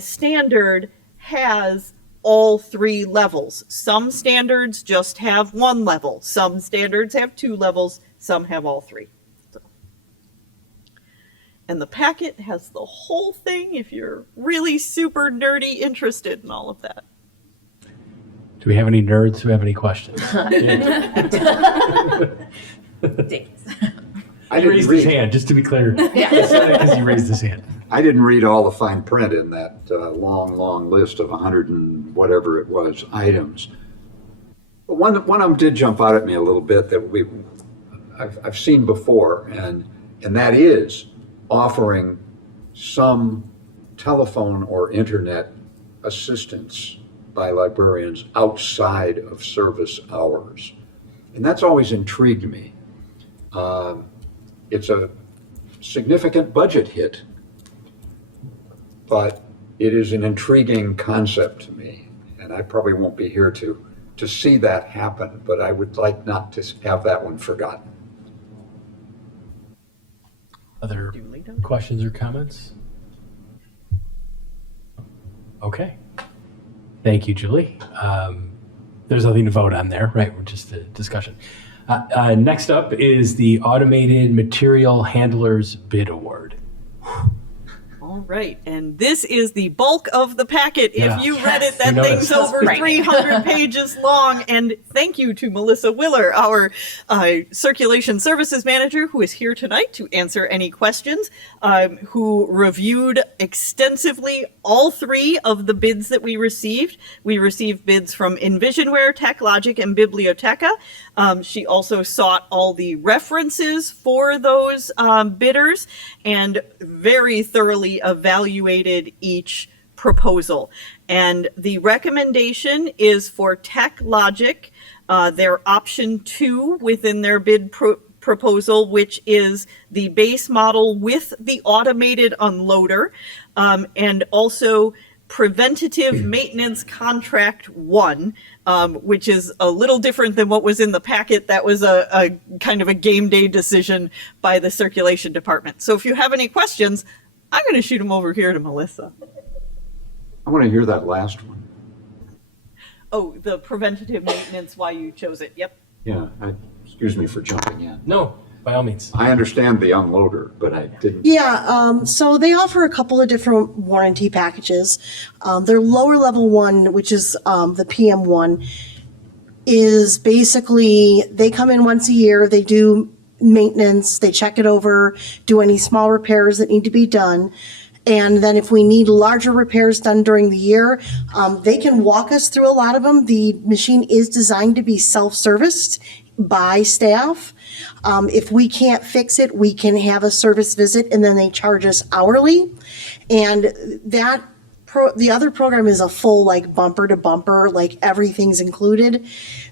standard has all 3 levels. Some standards just have 1 level. Some standards have 2 levels. Some have all 3. So. And the packet has the whole thing if you're really super nerdy interested in all of that. Do we have any nerds who have any questions? I He raised his hand, just to be clear. Because he raised his hand. I didn't read all the fine print in that long list of 100 and whatever it was items. But one of them did jump out at me a little bit that I've seen before, and that is offering some telephone or internet assistance by librarians outside of service hours. And that's always intrigued me. It's a significant budget hit, but it is an intriguing concept to me. And I probably won't be here to see that happen, but I would like not to have that one forgotten. Other questions or comments? Okay. Thank you, Julie. There's nothing to vote on there, right? We're just a discussion. Next up is the Automated Material Handlers Bid Award. All right, and this is the bulk of the packet. Yeah. If you read it, that We thing's noticed. over 300 pages long. And thank you to Melissa Willer, our circulation services manager, who is here tonight to answer any questions, who reviewed extensively all three of the bids that we received. We received bids from Envisionware, TechLogic, and Biblioteca. She also sought all the references for those bidders and very thoroughly evaluated each proposal. And the recommendation is for TechLogic, their option 2 within their bid proposal, which is the base model with the automated unloader, and also preventative maintenance contract 1, which is a little different than what was in the packet. That was a kind of a game day decision by the circulation department. So if you have any questions, I'm going to shoot them over here to Melissa. I want to hear that last one. Oh, the preventative maintenance, why you chose it. Yep. Yeah, excuse me for jumping in. No, by all means. I understand the unloader, but I didn't. Yeah, so they offer a couple of different warranty packages. Their lower level one, which is the PM one, is basically they come in once a year, they do maintenance, they check it over, do any small repairs that need to be done. And then if we need larger repairs done during the year, they can walk us through a lot of them. The machine is designed to be self-serviced by staff. If we can't fix it, we can have a service visit and then they charge us hourly. And that the other program is a full like bumper to bumper, like everything's included.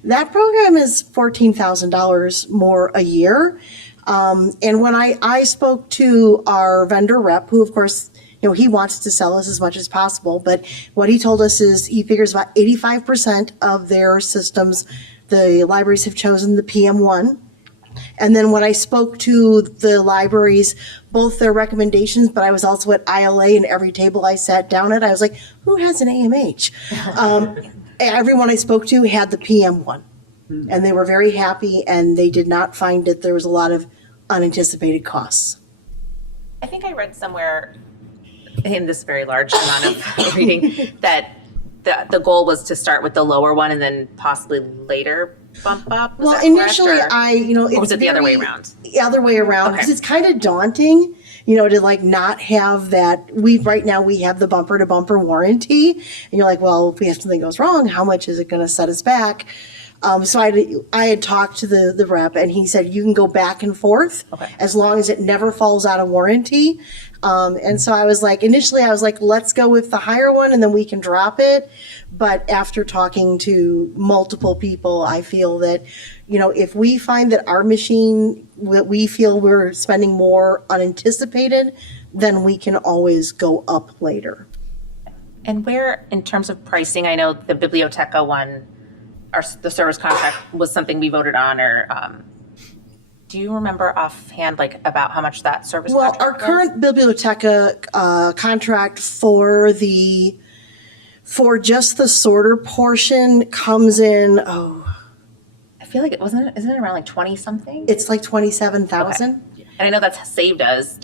That program is $14,000 more a year. And when I spoke to our vendor rep, who of course, you know, he wants to sell us as much as possible, but what he told us is he figures about 85% of their systems, the libraries have chosen the PM1. And then when I spoke to the libraries, both their recommendations, but I was also at ILA, and every table I sat down at, I was like, who has an AMH? Everyone I spoke to had the PM1. And they were very happy, and they did not find that there was a lot of unanticipated costs. I think I read somewhere in this very large amount of reading that the goal was to start with the lower one and then possibly later bump up. Was Well, that initially, correct, or it's was it the other way very- around? The other way around, because Okay. it's kind of daunting, to like not have that. Right now we have the bumper to bumper warranty, and you're like, well, if we have something goes wrong, how much is it going to set us back? So I had talked to the rep, and he said you can go back and forth as long as it never falls out of warranty. And so initially I was like, let's go with the higher one and then we can drop it. But after talking to multiple people, I feel that, if we find that our machine, we feel we're spending more unanticipated, then we can always go up later. And where, in terms of pricing, I know the Biblioteca one, the service contract was something we voted on, or do you remember offhand, about how much that service Well, contract our was? current Biblioteca contract for just the sorter portion comes in, I feel like isn't it around 20 something? it's like 27,000. And I know that's saved us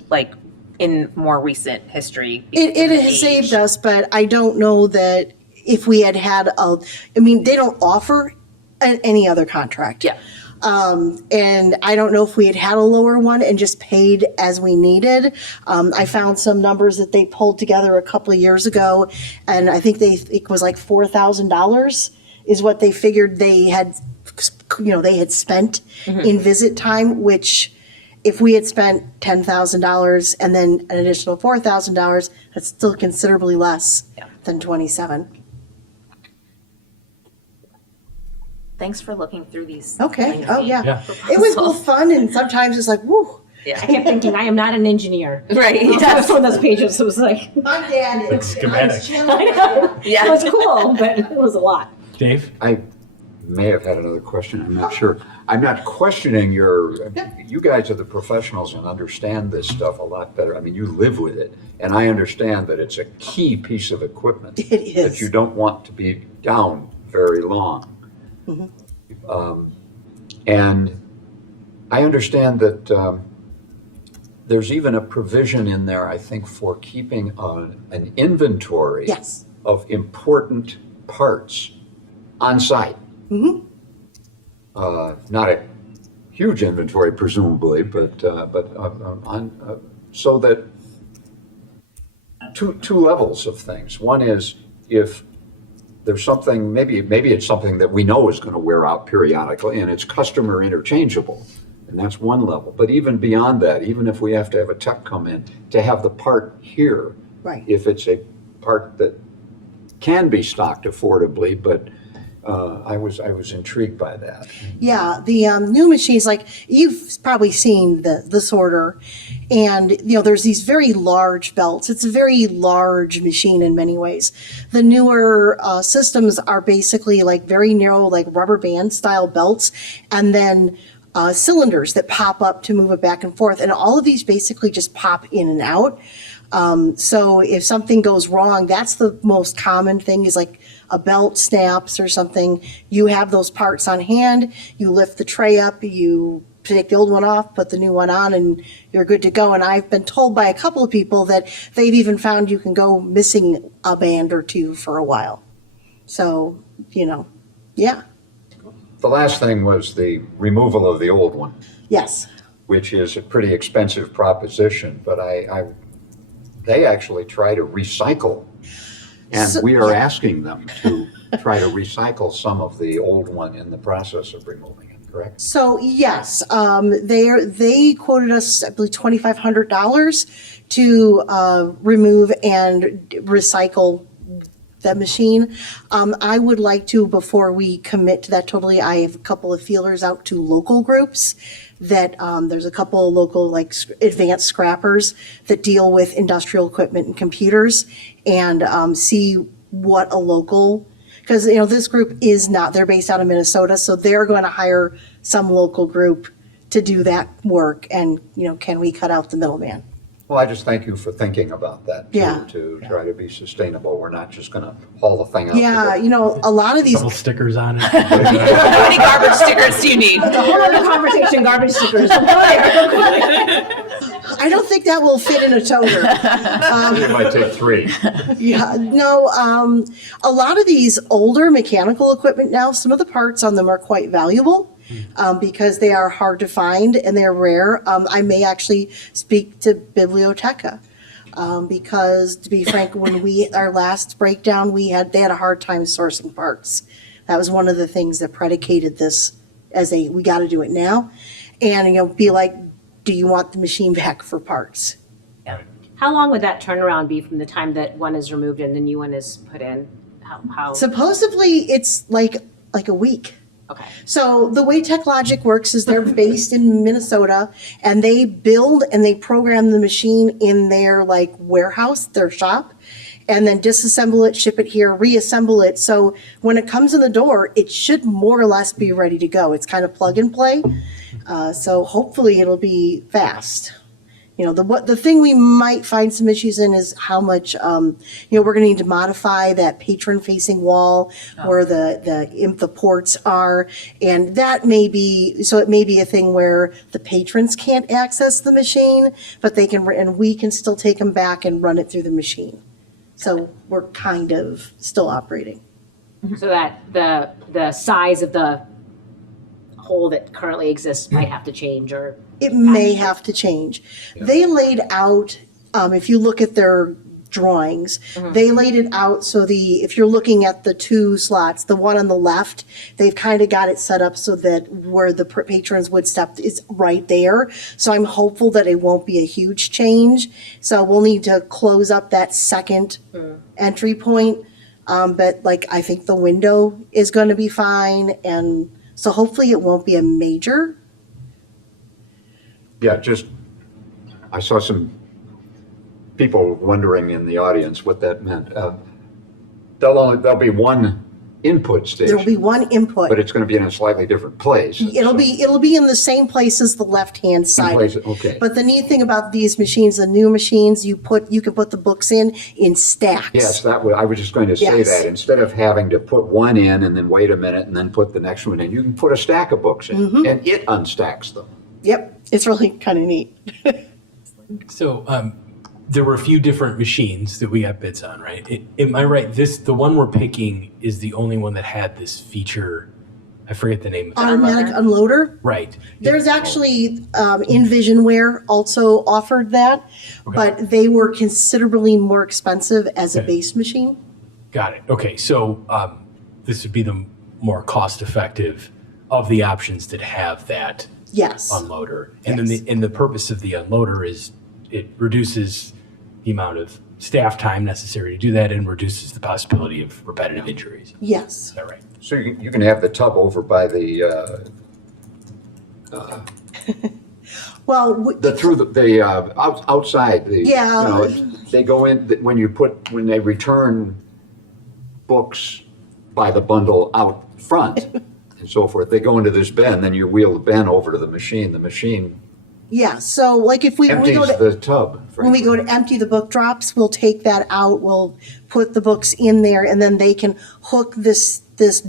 in more recent history. It because of has age. saved us, but I don't know that, if we had had I mean, they don't offer any other contract. Yeah. And I don't know if we had had a lower one and just paid as we needed. I found some numbers that they pulled together a couple of years ago, and I think it was like $4,000 is what they figured they had, they had spent in visit time, which if we had spent $10,000 and then an additional $4,000, that's still considerably less than 27. Thanks for looking through these. Okay. Oh, yeah. Yeah. It was both fun and sometimes it's like, woo. I kept thinking, I am not an engineer. Right. That was one of those pages that was like, My dad is. schematic. I know. It was cool, but it was a lot. Dave? I may have had another question, I'm not sure. I'm not questioning you guys are the professionals and understand this stuff a lot better. I mean, you live with it, and I understand that it's a key piece of equipment. It is. That you don't want to be down very long. And I understand that there's even a provision in there, I think, for keeping an inventory Yes. of important parts on site. Not a huge inventory, presumably, but so that two levels of things. One is if there's something, maybe it's something that we know is going to wear out periodically, and it's customer interchangeable, and that's one level. But even beyond that, even if we have to have a tech come in to have the part here, Right. if it's a part that can be stocked affordably, but I was intrigued by that. Yeah, the new machines, like you've probably seen the sorter, and there's these very large belts. It's a very large machine in many ways. The newer systems are basically like very narrow, like rubber band style belts, and then cylinders that pop up to move it back and forth. And all of these basically just pop in and out. So if something goes wrong, that's the most common thing is like a belt snaps or something. You have those parts on hand, you lift the tray up, you take the old one off, put the new one on, and you're good to go. And I've been told by a couple of people that they've even found you can go missing a band or two for a while. So, yeah, The last thing was the removal of the old one, yes. which is a pretty expensive proposition, but they actually try to recycle. And So- we are asking them to try to recycle some of the old one in the process of removing it, correct? So yes, they quoted us, I believe, $2,500 to remove and recycle that machine. I would like to, before we commit to that totally, I have a couple of feelers out to local groups that there's a couple of local like advanced scrappers that deal with industrial equipment and computers, and see what a local, because this group is not, they're based out of Minnesota, so they're going to hire some local group to do that work, and can we cut out the middleman? Well, I just thank you for thinking about that, too, Yeah. to try to be sustainable. We're not just going to haul the thing out. Yeah, a lot of these, Couple stickers on it. How many garbage stickers do you need? The whole other conversation, garbage stickers. I don't think that will fit in a toter. It might take 3. Yeah, no, a lot of these older mechanical equipment now, some of the parts on them are quite valuable. Because they are hard to find and they're rare. I may actually speak to Biblioteca, because to be frank, when our last breakdown, they had a hard time sourcing parts. That was one of the things that predicated this as we got to do it now. And, be like, do you want the machine back for parts? How long would that turnaround be from the time that one is removed and the new one is put in? How? Supposedly, it's like a week. Okay. So the way TechLogic works is they're based in Minnesota, and they build and they program the machine in their warehouse, their shop, and then disassemble it, ship it here, reassemble it. So when it comes in the door, it should more or less be ready to go. It's kind of plug and play. So hopefully it'll be fast. The thing we might find some issues in is how much, we're going to need to modify that patron-facing wall where the ports are, and that may be, so it may be a thing where the patrons can't access the machine, but they can, and we can still take them back and run it through the machine. So we're kind of still operating. So that the size of the hole that currently exists might have to change or. It may have to change. They laid out, if you look at their drawings, they laid it out so if you're looking at the two slots, the one on the left, they've kind of got it set up so that where the patrons would step is right there. So I'm hopeful that it won't be a huge change. So we'll need to close up that second entry point. But like, I think the window is going to be fine. And so hopefully it won't be a major. Yeah, I saw some people wondering in the audience what that meant. There'll be one input station. There'll be one input. But it's going to be in a slightly different place. It'll be in the same place as the left-hand side. Okay. But the neat thing about these machines, the new machines, you can put the books in stacks. Yes, I was just going to say Yes. that. Instead of having to put one in and then wait a minute and then put the next one in, you can put a stack of books in and it unstacks them. Yep, it's really kind of neat. So there were a few different machines that we got bids on, right? Am I right? The one we're picking is the only one that had this feature. I forget the name of it. Automatic unloader. Right. There's actually Envisionware also offered that, but they were considerably more expensive as a base machine. Got it. Okay, so this would be the more cost-effective of the options that have that Yes. unloader. And Yes. then the purpose of the unloader is it reduces the amount of staff time necessary to do that and reduces the possibility of repetitive injuries. Yes. Is that right? So you can have the tub over by the Well, outside the, Yeah. they go in, when they return books by the bundle out front and so forth, they go into this bin, then you wheel the bin over to the machine. The machine yeah. So like if we go empties to the tub. when we go to empty the book drops, we'll take that out, we'll put the books in there, and then they can hook this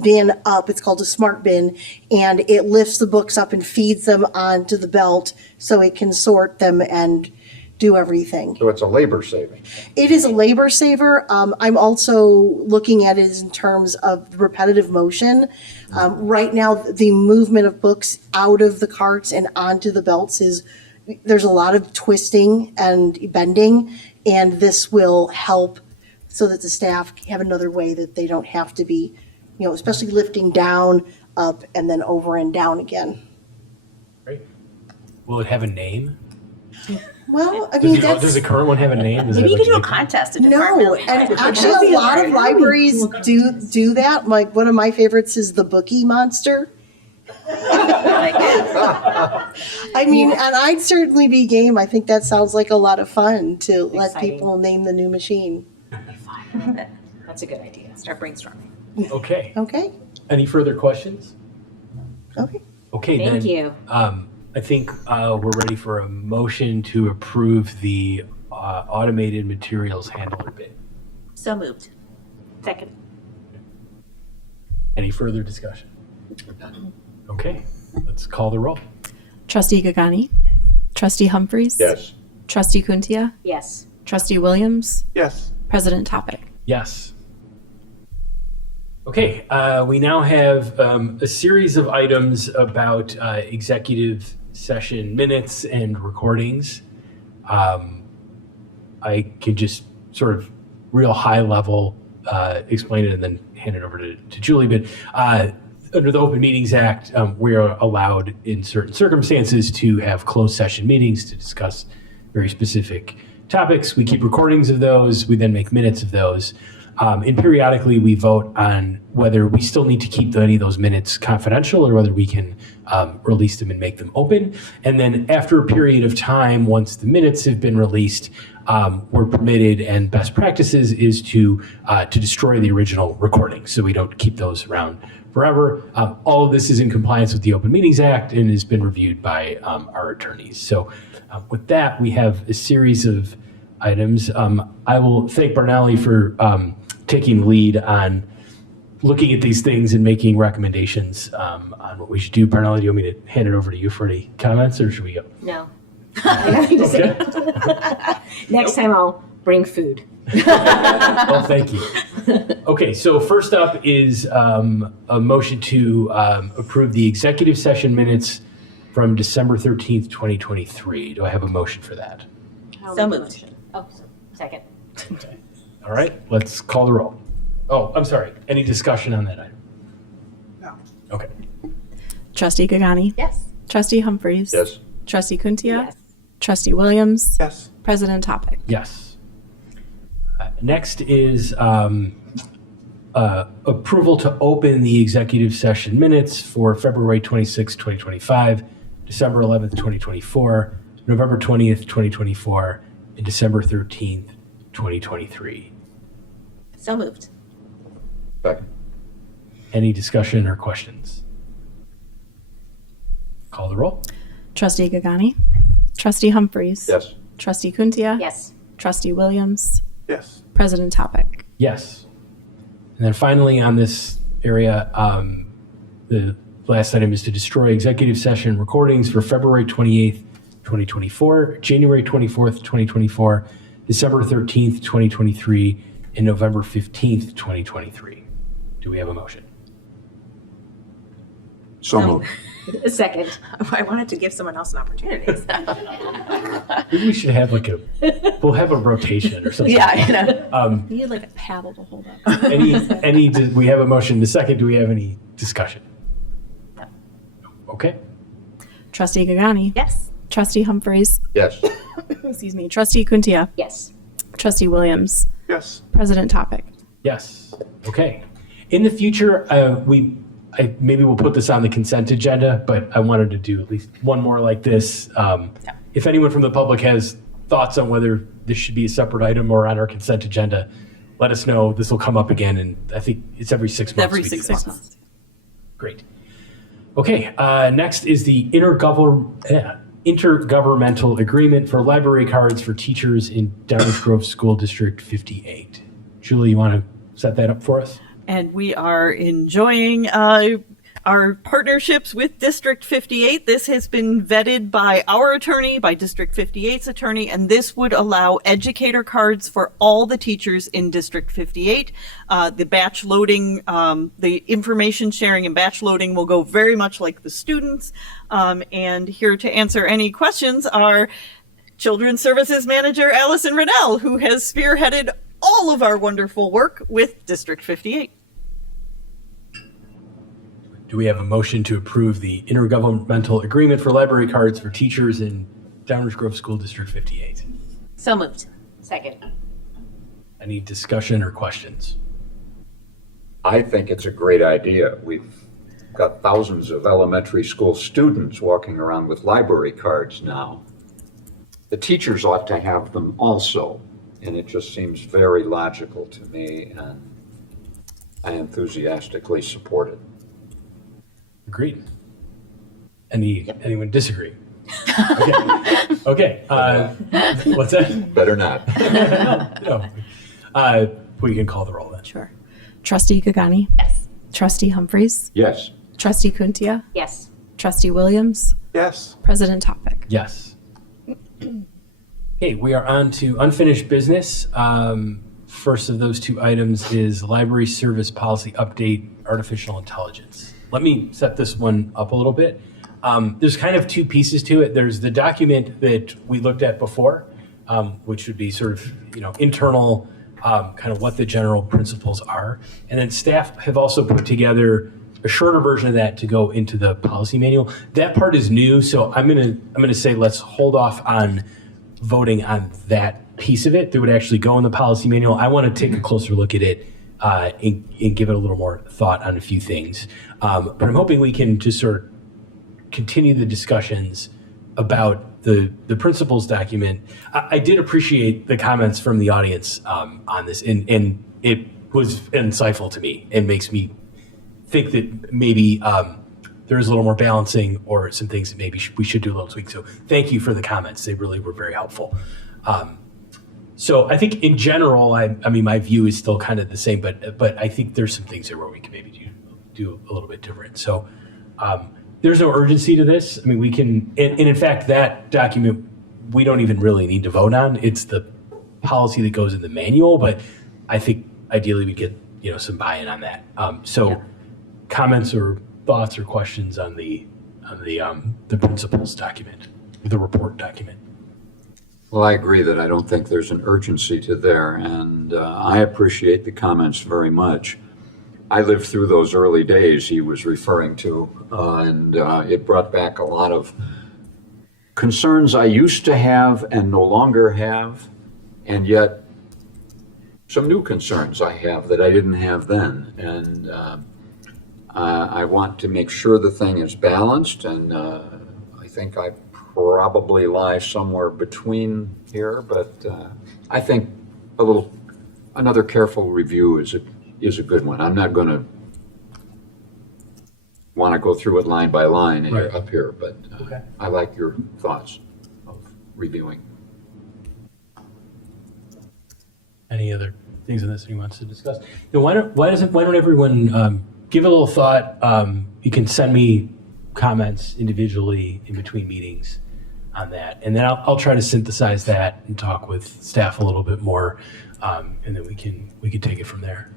bin up. It's called a smart bin, and it lifts the books up and feeds them onto the belt so it can sort them and do everything. So it's a labor saving. It is a labor saver. I'm also looking at it in terms of repetitive motion. Right now, the movement of books out of the carts and onto the belts there's a lot of twisting and bending, and this will help so that the staff have another way that they don't have to be, especially lifting down, up, and then over and down again. Great. Will it have a name? Well, I mean, Does the current one have a name? Maybe you could do a contest. No, and actually a lot of libraries do that. Like one of my favorites is the Bookie Monster. I mean, and I'd certainly be game. I think that sounds like a lot of fun to let Exciting. people name the new machine. That's a good idea. Start brainstorming. Okay. Okay, Any further questions? okay. Okay, Thank then. you. I think we're ready for a motion to approve the automated materials handler bid. So moved. Second. Any further discussion? Okay, let's call the roll. Trustee Gagani? Trustee Humphries? Yes. Trustee Kuntia? Yes. Trustee Williams? Yes. President Topic? Yes. Okay, we now have a series of items about executive session minutes and recordings. I can just sort of real high level explain it and then hand it over to Julie. But under the Open Meetings Act, we are allowed in certain circumstances to have closed session meetings to discuss very specific topics. We keep recordings of those. We then make minutes of those. And periodically we vote on whether we still need to keep any of those minutes confidential or whether we can release them and make them open. And then after a period of time, once the minutes have been released, we're permitted, and best practices is to destroy the original recording, so we don't keep those around forever. All of this is in compliance with the Open Meetings Act and has been reviewed by our attorneys. So with that, we have a series of items. I will thank Barnelli for taking the lead on looking at these things and making recommendations on what we should do. Barnelli, do you want me to hand it over to you for any comments, or should we go? No. Nothing to say. Next time I'll bring food. Well, thank you. Okay, so first up is a motion to approve the executive session minutes from December 13th, 2023. Do I have a motion for that? So moved. Oh, second. Okay. All right, let's call the roll. Oh, I'm sorry. Any discussion on that item? No. Okay. Trustee Gagani. Yes. Trustee Humphries. Yes. Trustee Kuntia. Yes. Trustee Williams. Yes. President Topic. Yes. Next is approval to open the executive session minutes for February 26, 2025, December 11th, 2024, November 20th, 2024, and December 13th, 2023. So moved. Second. Any discussion or questions? Call the roll. Trustee Gagani. Trustee Humphries. Yes. Trustee Kuntia. Yes. Trustee Williams. Yes. President Topic. Yes. And then finally on this area, the last item is to destroy executive session recordings for February 28th, 2024, January 24th, 2024, December 13th, 2023, and November 15th, 2023. Do we have a motion? So moved. Second. I wanted to give someone else an opportunity. Maybe we should have we'll have a rotation or something. Yeah, I know. You need like a paddle to hold up. We have a motion. The second, do we have any discussion? No. Okay. Trustee Gagani. Yes. Trustee Humphries. Yes. Excuse me. Trustee Kuntia. Yes. Trustee Williams. Yes. President Topic. Yes. Okay. In the future, maybe we'll put this on the consent agenda, but I wanted to do at least one more like this. If anyone from the public has thoughts on whether this should be a separate item or on our consent agenda, let us know. This will come up again, and I think it's every 6 months. Every we do 6 this. months. Great. Okay. Next is the intergovernmental agreement for library cards for teachers in Downers Grove School District 58. Julie, you want to set that up for us? And we are enjoying our partnerships with District 58. This has been vetted by our attorney, by District 58's attorney, and this would allow educator cards for all the teachers in District 58. The batch loading, the information sharing and batch loading will go very much like the students. And here to answer any questions are Children's Services Manager Allison Riddell, who has spearheaded all of our wonderful work with District 58. Do we have a motion to approve the intergovernmental agreement for library cards for teachers in Downers Grove School District 58? So moved. Second. Any discussion or questions? I think it's a great idea. We've got thousands of elementary school students walking around with library cards now. The teachers ought to have them also, and it just seems very logical to me, and I enthusiastically support it. Agreed. Anyone disagree? Okay. What's that? Better not. No. We can call the roll then. Sure. Trustee Gagani. Yes. Trustee Humphries. Yes. Trustee Kuntia. Yes. Trustee Williams. Yes. President Topic. Yes. Okay, we are on to unfinished business. First of those two items is library service policy update, artificial intelligence. Let me set this one up a little bit. There's kind of two pieces to it. There's the document that we looked at before, which would be sort of, internal, kind of what the general principles are. And then staff have also put together a shorter version of that to go into the policy manual. That part is new, so I'm gonna say let's hold off on voting on that piece of it that would actually go in the policy manual. I want to take a closer look at it and give it a little more thought on a few things. But I'm hoping we can just sort of continue the discussions about the principles document. I did appreciate the comments from the audience on this, and it was insightful to me and makes me think that maybe there is a little more balancing or some things that maybe we should do a little tweak. So thank you for the comments. They really were very helpful. So I think in general, I mean, my view is still kind of the same, but I think there's some things there where we can maybe do a little bit different. So there's no urgency to this. I mean, we can, and in fact, that document, we don't even really need to vote on. It's the policy that goes in the manual, but I think ideally we get, some buy-in on that. So comments or thoughts or questions on the principles document, the report document? Well, I agree that I don't think there's an urgency to there, and I appreciate the comments very much. I lived through those early days he was referring to, and it brought back a lot of concerns I used to have and no longer have, and yet some new concerns I have that I didn't have then. And I want to make sure the thing is balanced, and I think I probably lie somewhere between here, but I think another careful review is a good one. I'm not going to want to go through it line by line Right. up here, but Okay. I like your thoughts of reviewing. Any other things on this that he wants to discuss? Then why don't everyone give a little thought? You can send me comments individually in between meetings on that, and then I'll try to synthesize that and talk with staff a little bit more, and then we can take it from there.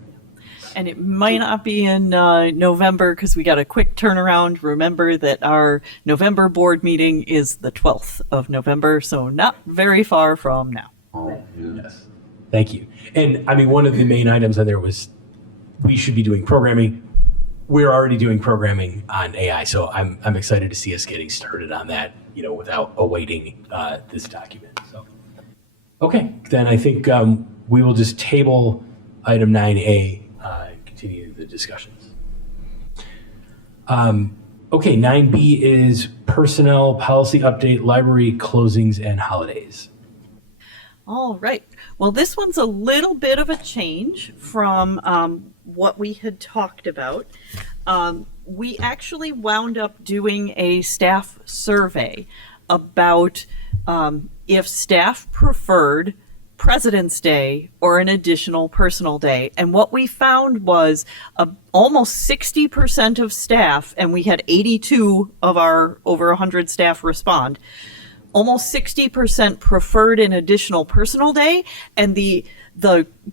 And it might not be in November because we got a quick turnaround. Remember that our November board meeting is the 12th of November, so not very far from now. Oh, yeah. Yes. Thank you. And I mean, one of the main items on there was we should be doing programming. We're already doing programming on AI, so I'm excited to see us getting started on that, without awaiting this document. So, okay, then I think we will just table item 9A and continue the discussions. Okay, 9B is personnel policy update, library closings and holidays. All right. Well, this one's a little bit of a change from what we had talked about. We actually wound up doing a staff survey about if staff preferred President's Day or an additional personal day. And what we found was almost 60% of staff, and we had 82 of our over 100 staff respond, almost 60% preferred an additional personal day. And the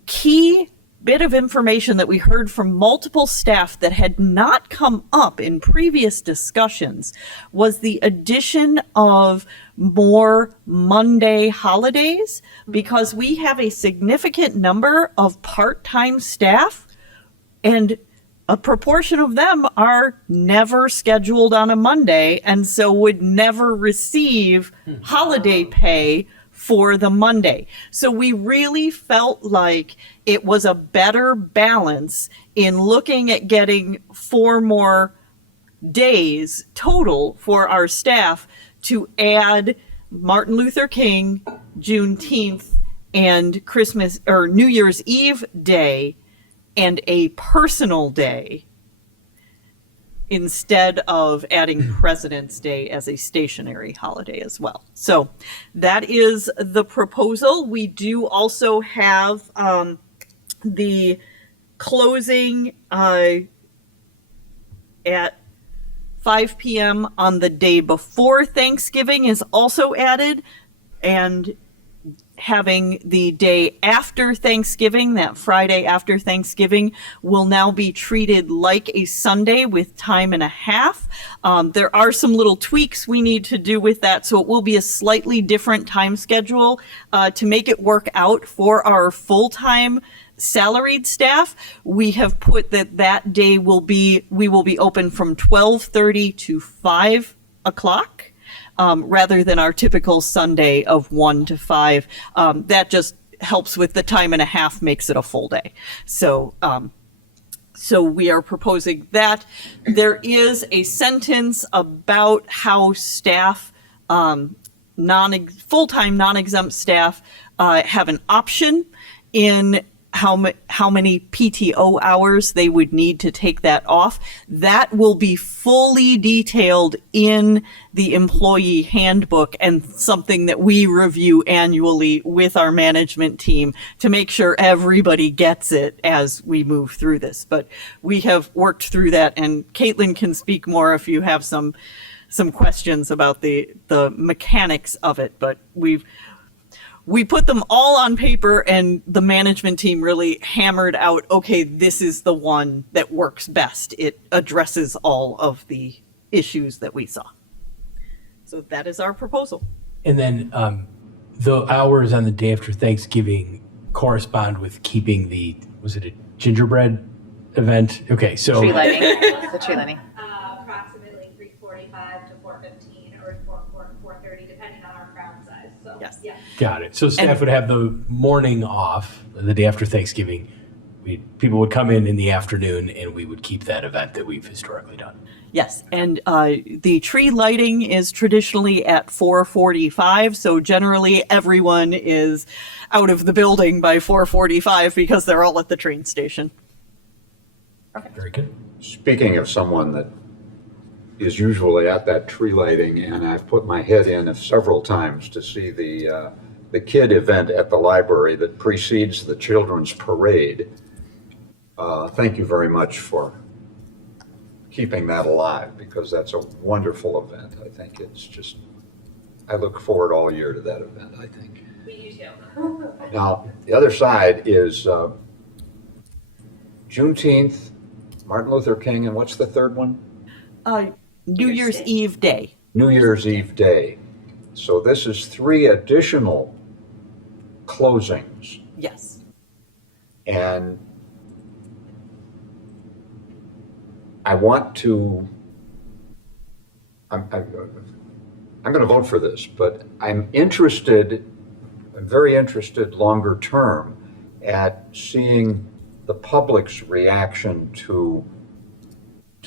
key bit of information that we heard from multiple staff that had not come up in previous discussions was the addition of more Monday holidays, because we have a significant number of part-time staff, and a proportion of them are never scheduled on a Monday and so would never receive holiday pay for the Monday. So we really felt like it was a better balance in looking at getting 4 more days total for our staff to add Martin Luther King, Juneteenth, and Christmas or New Year's Eve day and a personal day instead of adding President's Day as a stationary holiday as well. So that is the proposal. We do also have the closing at 5 p.m. on the day before Thanksgiving is also added, and having the day after Thanksgiving, that Friday after Thanksgiving, will now be treated like a Sunday with time and a half. There are some little tweaks we need to do with that, so it will be a slightly different time schedule to make it work out for our full-time salaried staff. We have put that day we will be open from 12:30 to 5 o'clock. Rather than our typical Sunday of 1 to 5. That just helps with the time and a half, makes it a full day. So we are proposing that. There is a sentence about how staff, full-time non-exempt staff, have an option in how many PTO hours they would need to take that off. That will be fully detailed in the employee handbook, and something that we review annually with our management team to make sure everybody gets it as we move through this. But we have worked through that, and Caitlin can speak more if you have some questions about the mechanics of it. But we put them all on paper, and the management team really hammered out, okay, this is the one that works best. It addresses all of the issues that we saw. So that is our proposal. And then the hours on the day after Thanksgiving correspond with keeping the, was it a gingerbread event? Okay, so. Tree lighting, the tree lighting. Approximately 3:45 to 4:15 or 4:30, depending on our crowd size. So, Yes. yeah. Got it. So staff would have the morning off, the day after Thanksgiving. People would come in the afternoon, and we would keep that event that we've historically done. Yes, and the tree lighting is traditionally at 4:45, so generally everyone is out of the building by 4:45 because they're all at the train station. Very good. Speaking of someone that is usually at that tree lighting, and I've put my head in several times to see the kid event at the library that precedes the children's parade. Thank you very much for keeping that alive, because that's a wonderful event. I think it's just, I look forward all year to that event, I think. Me too. Now, the other side is Juneteenth, Martin Luther King, and what's the third one? New Year's Eve day. New Year's Eve day. So this is 3 additional closings. Yes. And I want to, I'm going to vote for this, but I'm very interested longer term at seeing the public's reaction to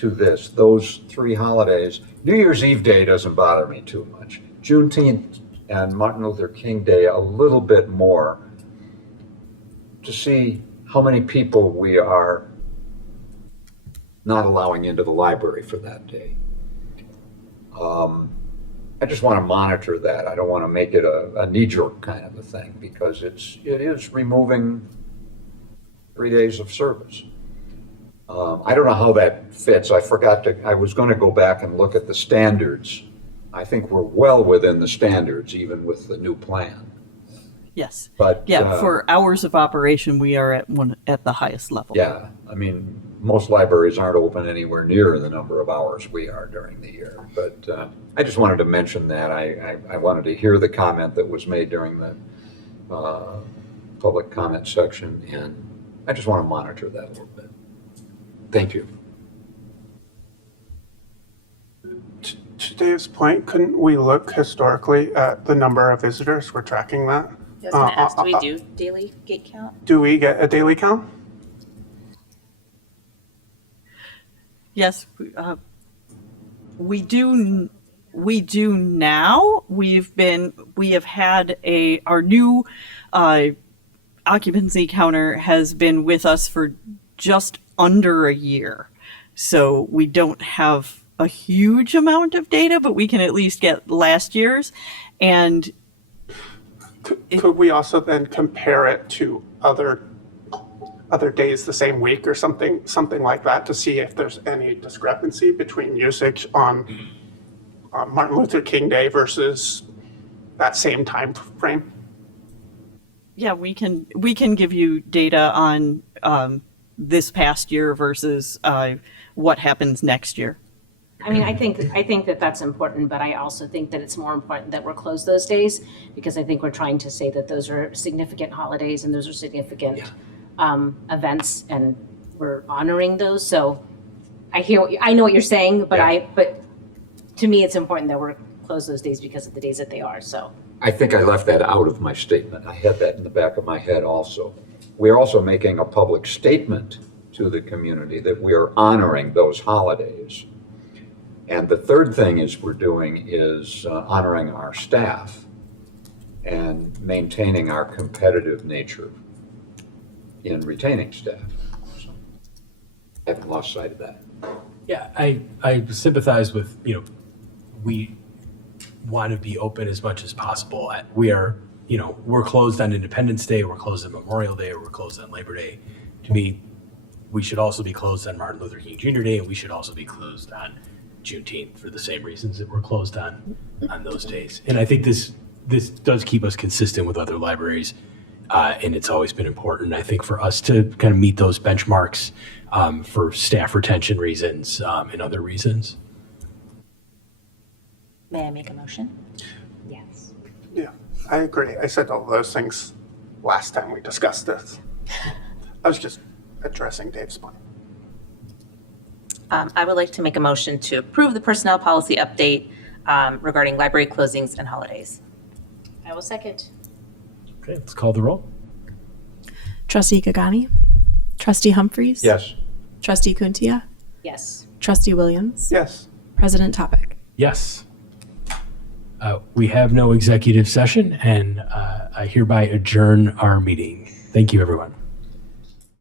this, those 3 holidays. New Year's Eve day doesn't bother me too much. Juneteenth and Martin Luther King Day a little bit more, to see how many people we are not allowing into the library for that day. I just want to monitor that. I don't want to make it a knee-jerk kind of a thing, because it is removing 3 days of service. I don't know how that fits. I was going to go back and look at the standards. I think we're well within the standards, even with the new plan. Yes. But yeah, for hours of operation, we are at the highest level. Yeah, I mean, most libraries aren't open anywhere near the number of hours we are during the year. But I just wanted to mention that. I wanted to hear the comment that was made during the public comment section, and I just want to monitor that a little bit. Thank you. To Dave's point, couldn't we look historically at the number of visitors? We're tracking that. I was going to ask, do we do daily gate count? Do we get a daily count? Yes, we do. We do now. We have had our new occupancy counter has been with us for just under a year, so we don't have a huge amount of data, but we can at least get last year's. And could we also then compare it to other days the same week or something like that, to see if there's any discrepancy between usage on Martin Luther King Day versus that same time frame? Yeah, we can give you data on this past year versus what happens next year. I mean, I think that that's important, but I also think that it's more important that we're closed those days, because I think we're trying to say that those are significant holidays and those are significant events, and we're honoring those. So I know what you're saying, but to me, it's important that we're closed those days because of the days that they are. So I think I left that out of my statement. I had that in the back of my head also. We're also making a public statement to the community that we are honoring those holidays. And the third thing we're doing is honoring our staff and maintaining our competitive nature in retaining staff. So I haven't lost sight of that. Yeah, I sympathize with, we want to be open as much as possible. We are, we're closed on Independence Day, we're closed on Memorial Day, or we're closed on Labor Day. To me, we should also be closed on Martin Luther King Jr. Day, and we should also be closed on Juneteenth for the same reasons that we're closed on those days. And I think this this does keep us consistent with other libraries, and it's always been important, I think, for us to kind of meet those benchmarks for staff retention reasons and other reasons. May I make a motion? Yes. Yeah, I agree. I said all those things last time we discussed this. I was just addressing Dave's point. I would like to make a motion to approve the personnel policy update regarding library closings and holidays. I will second. Okay, let's call the roll. Trustee Gagani? Trustee Humphries? Yes. Trustee Kuntia? Yes. Trustee Williams? Yes. President Topic? Yes. We have no executive session, and I hereby adjourn our meeting. Thank you, everyone.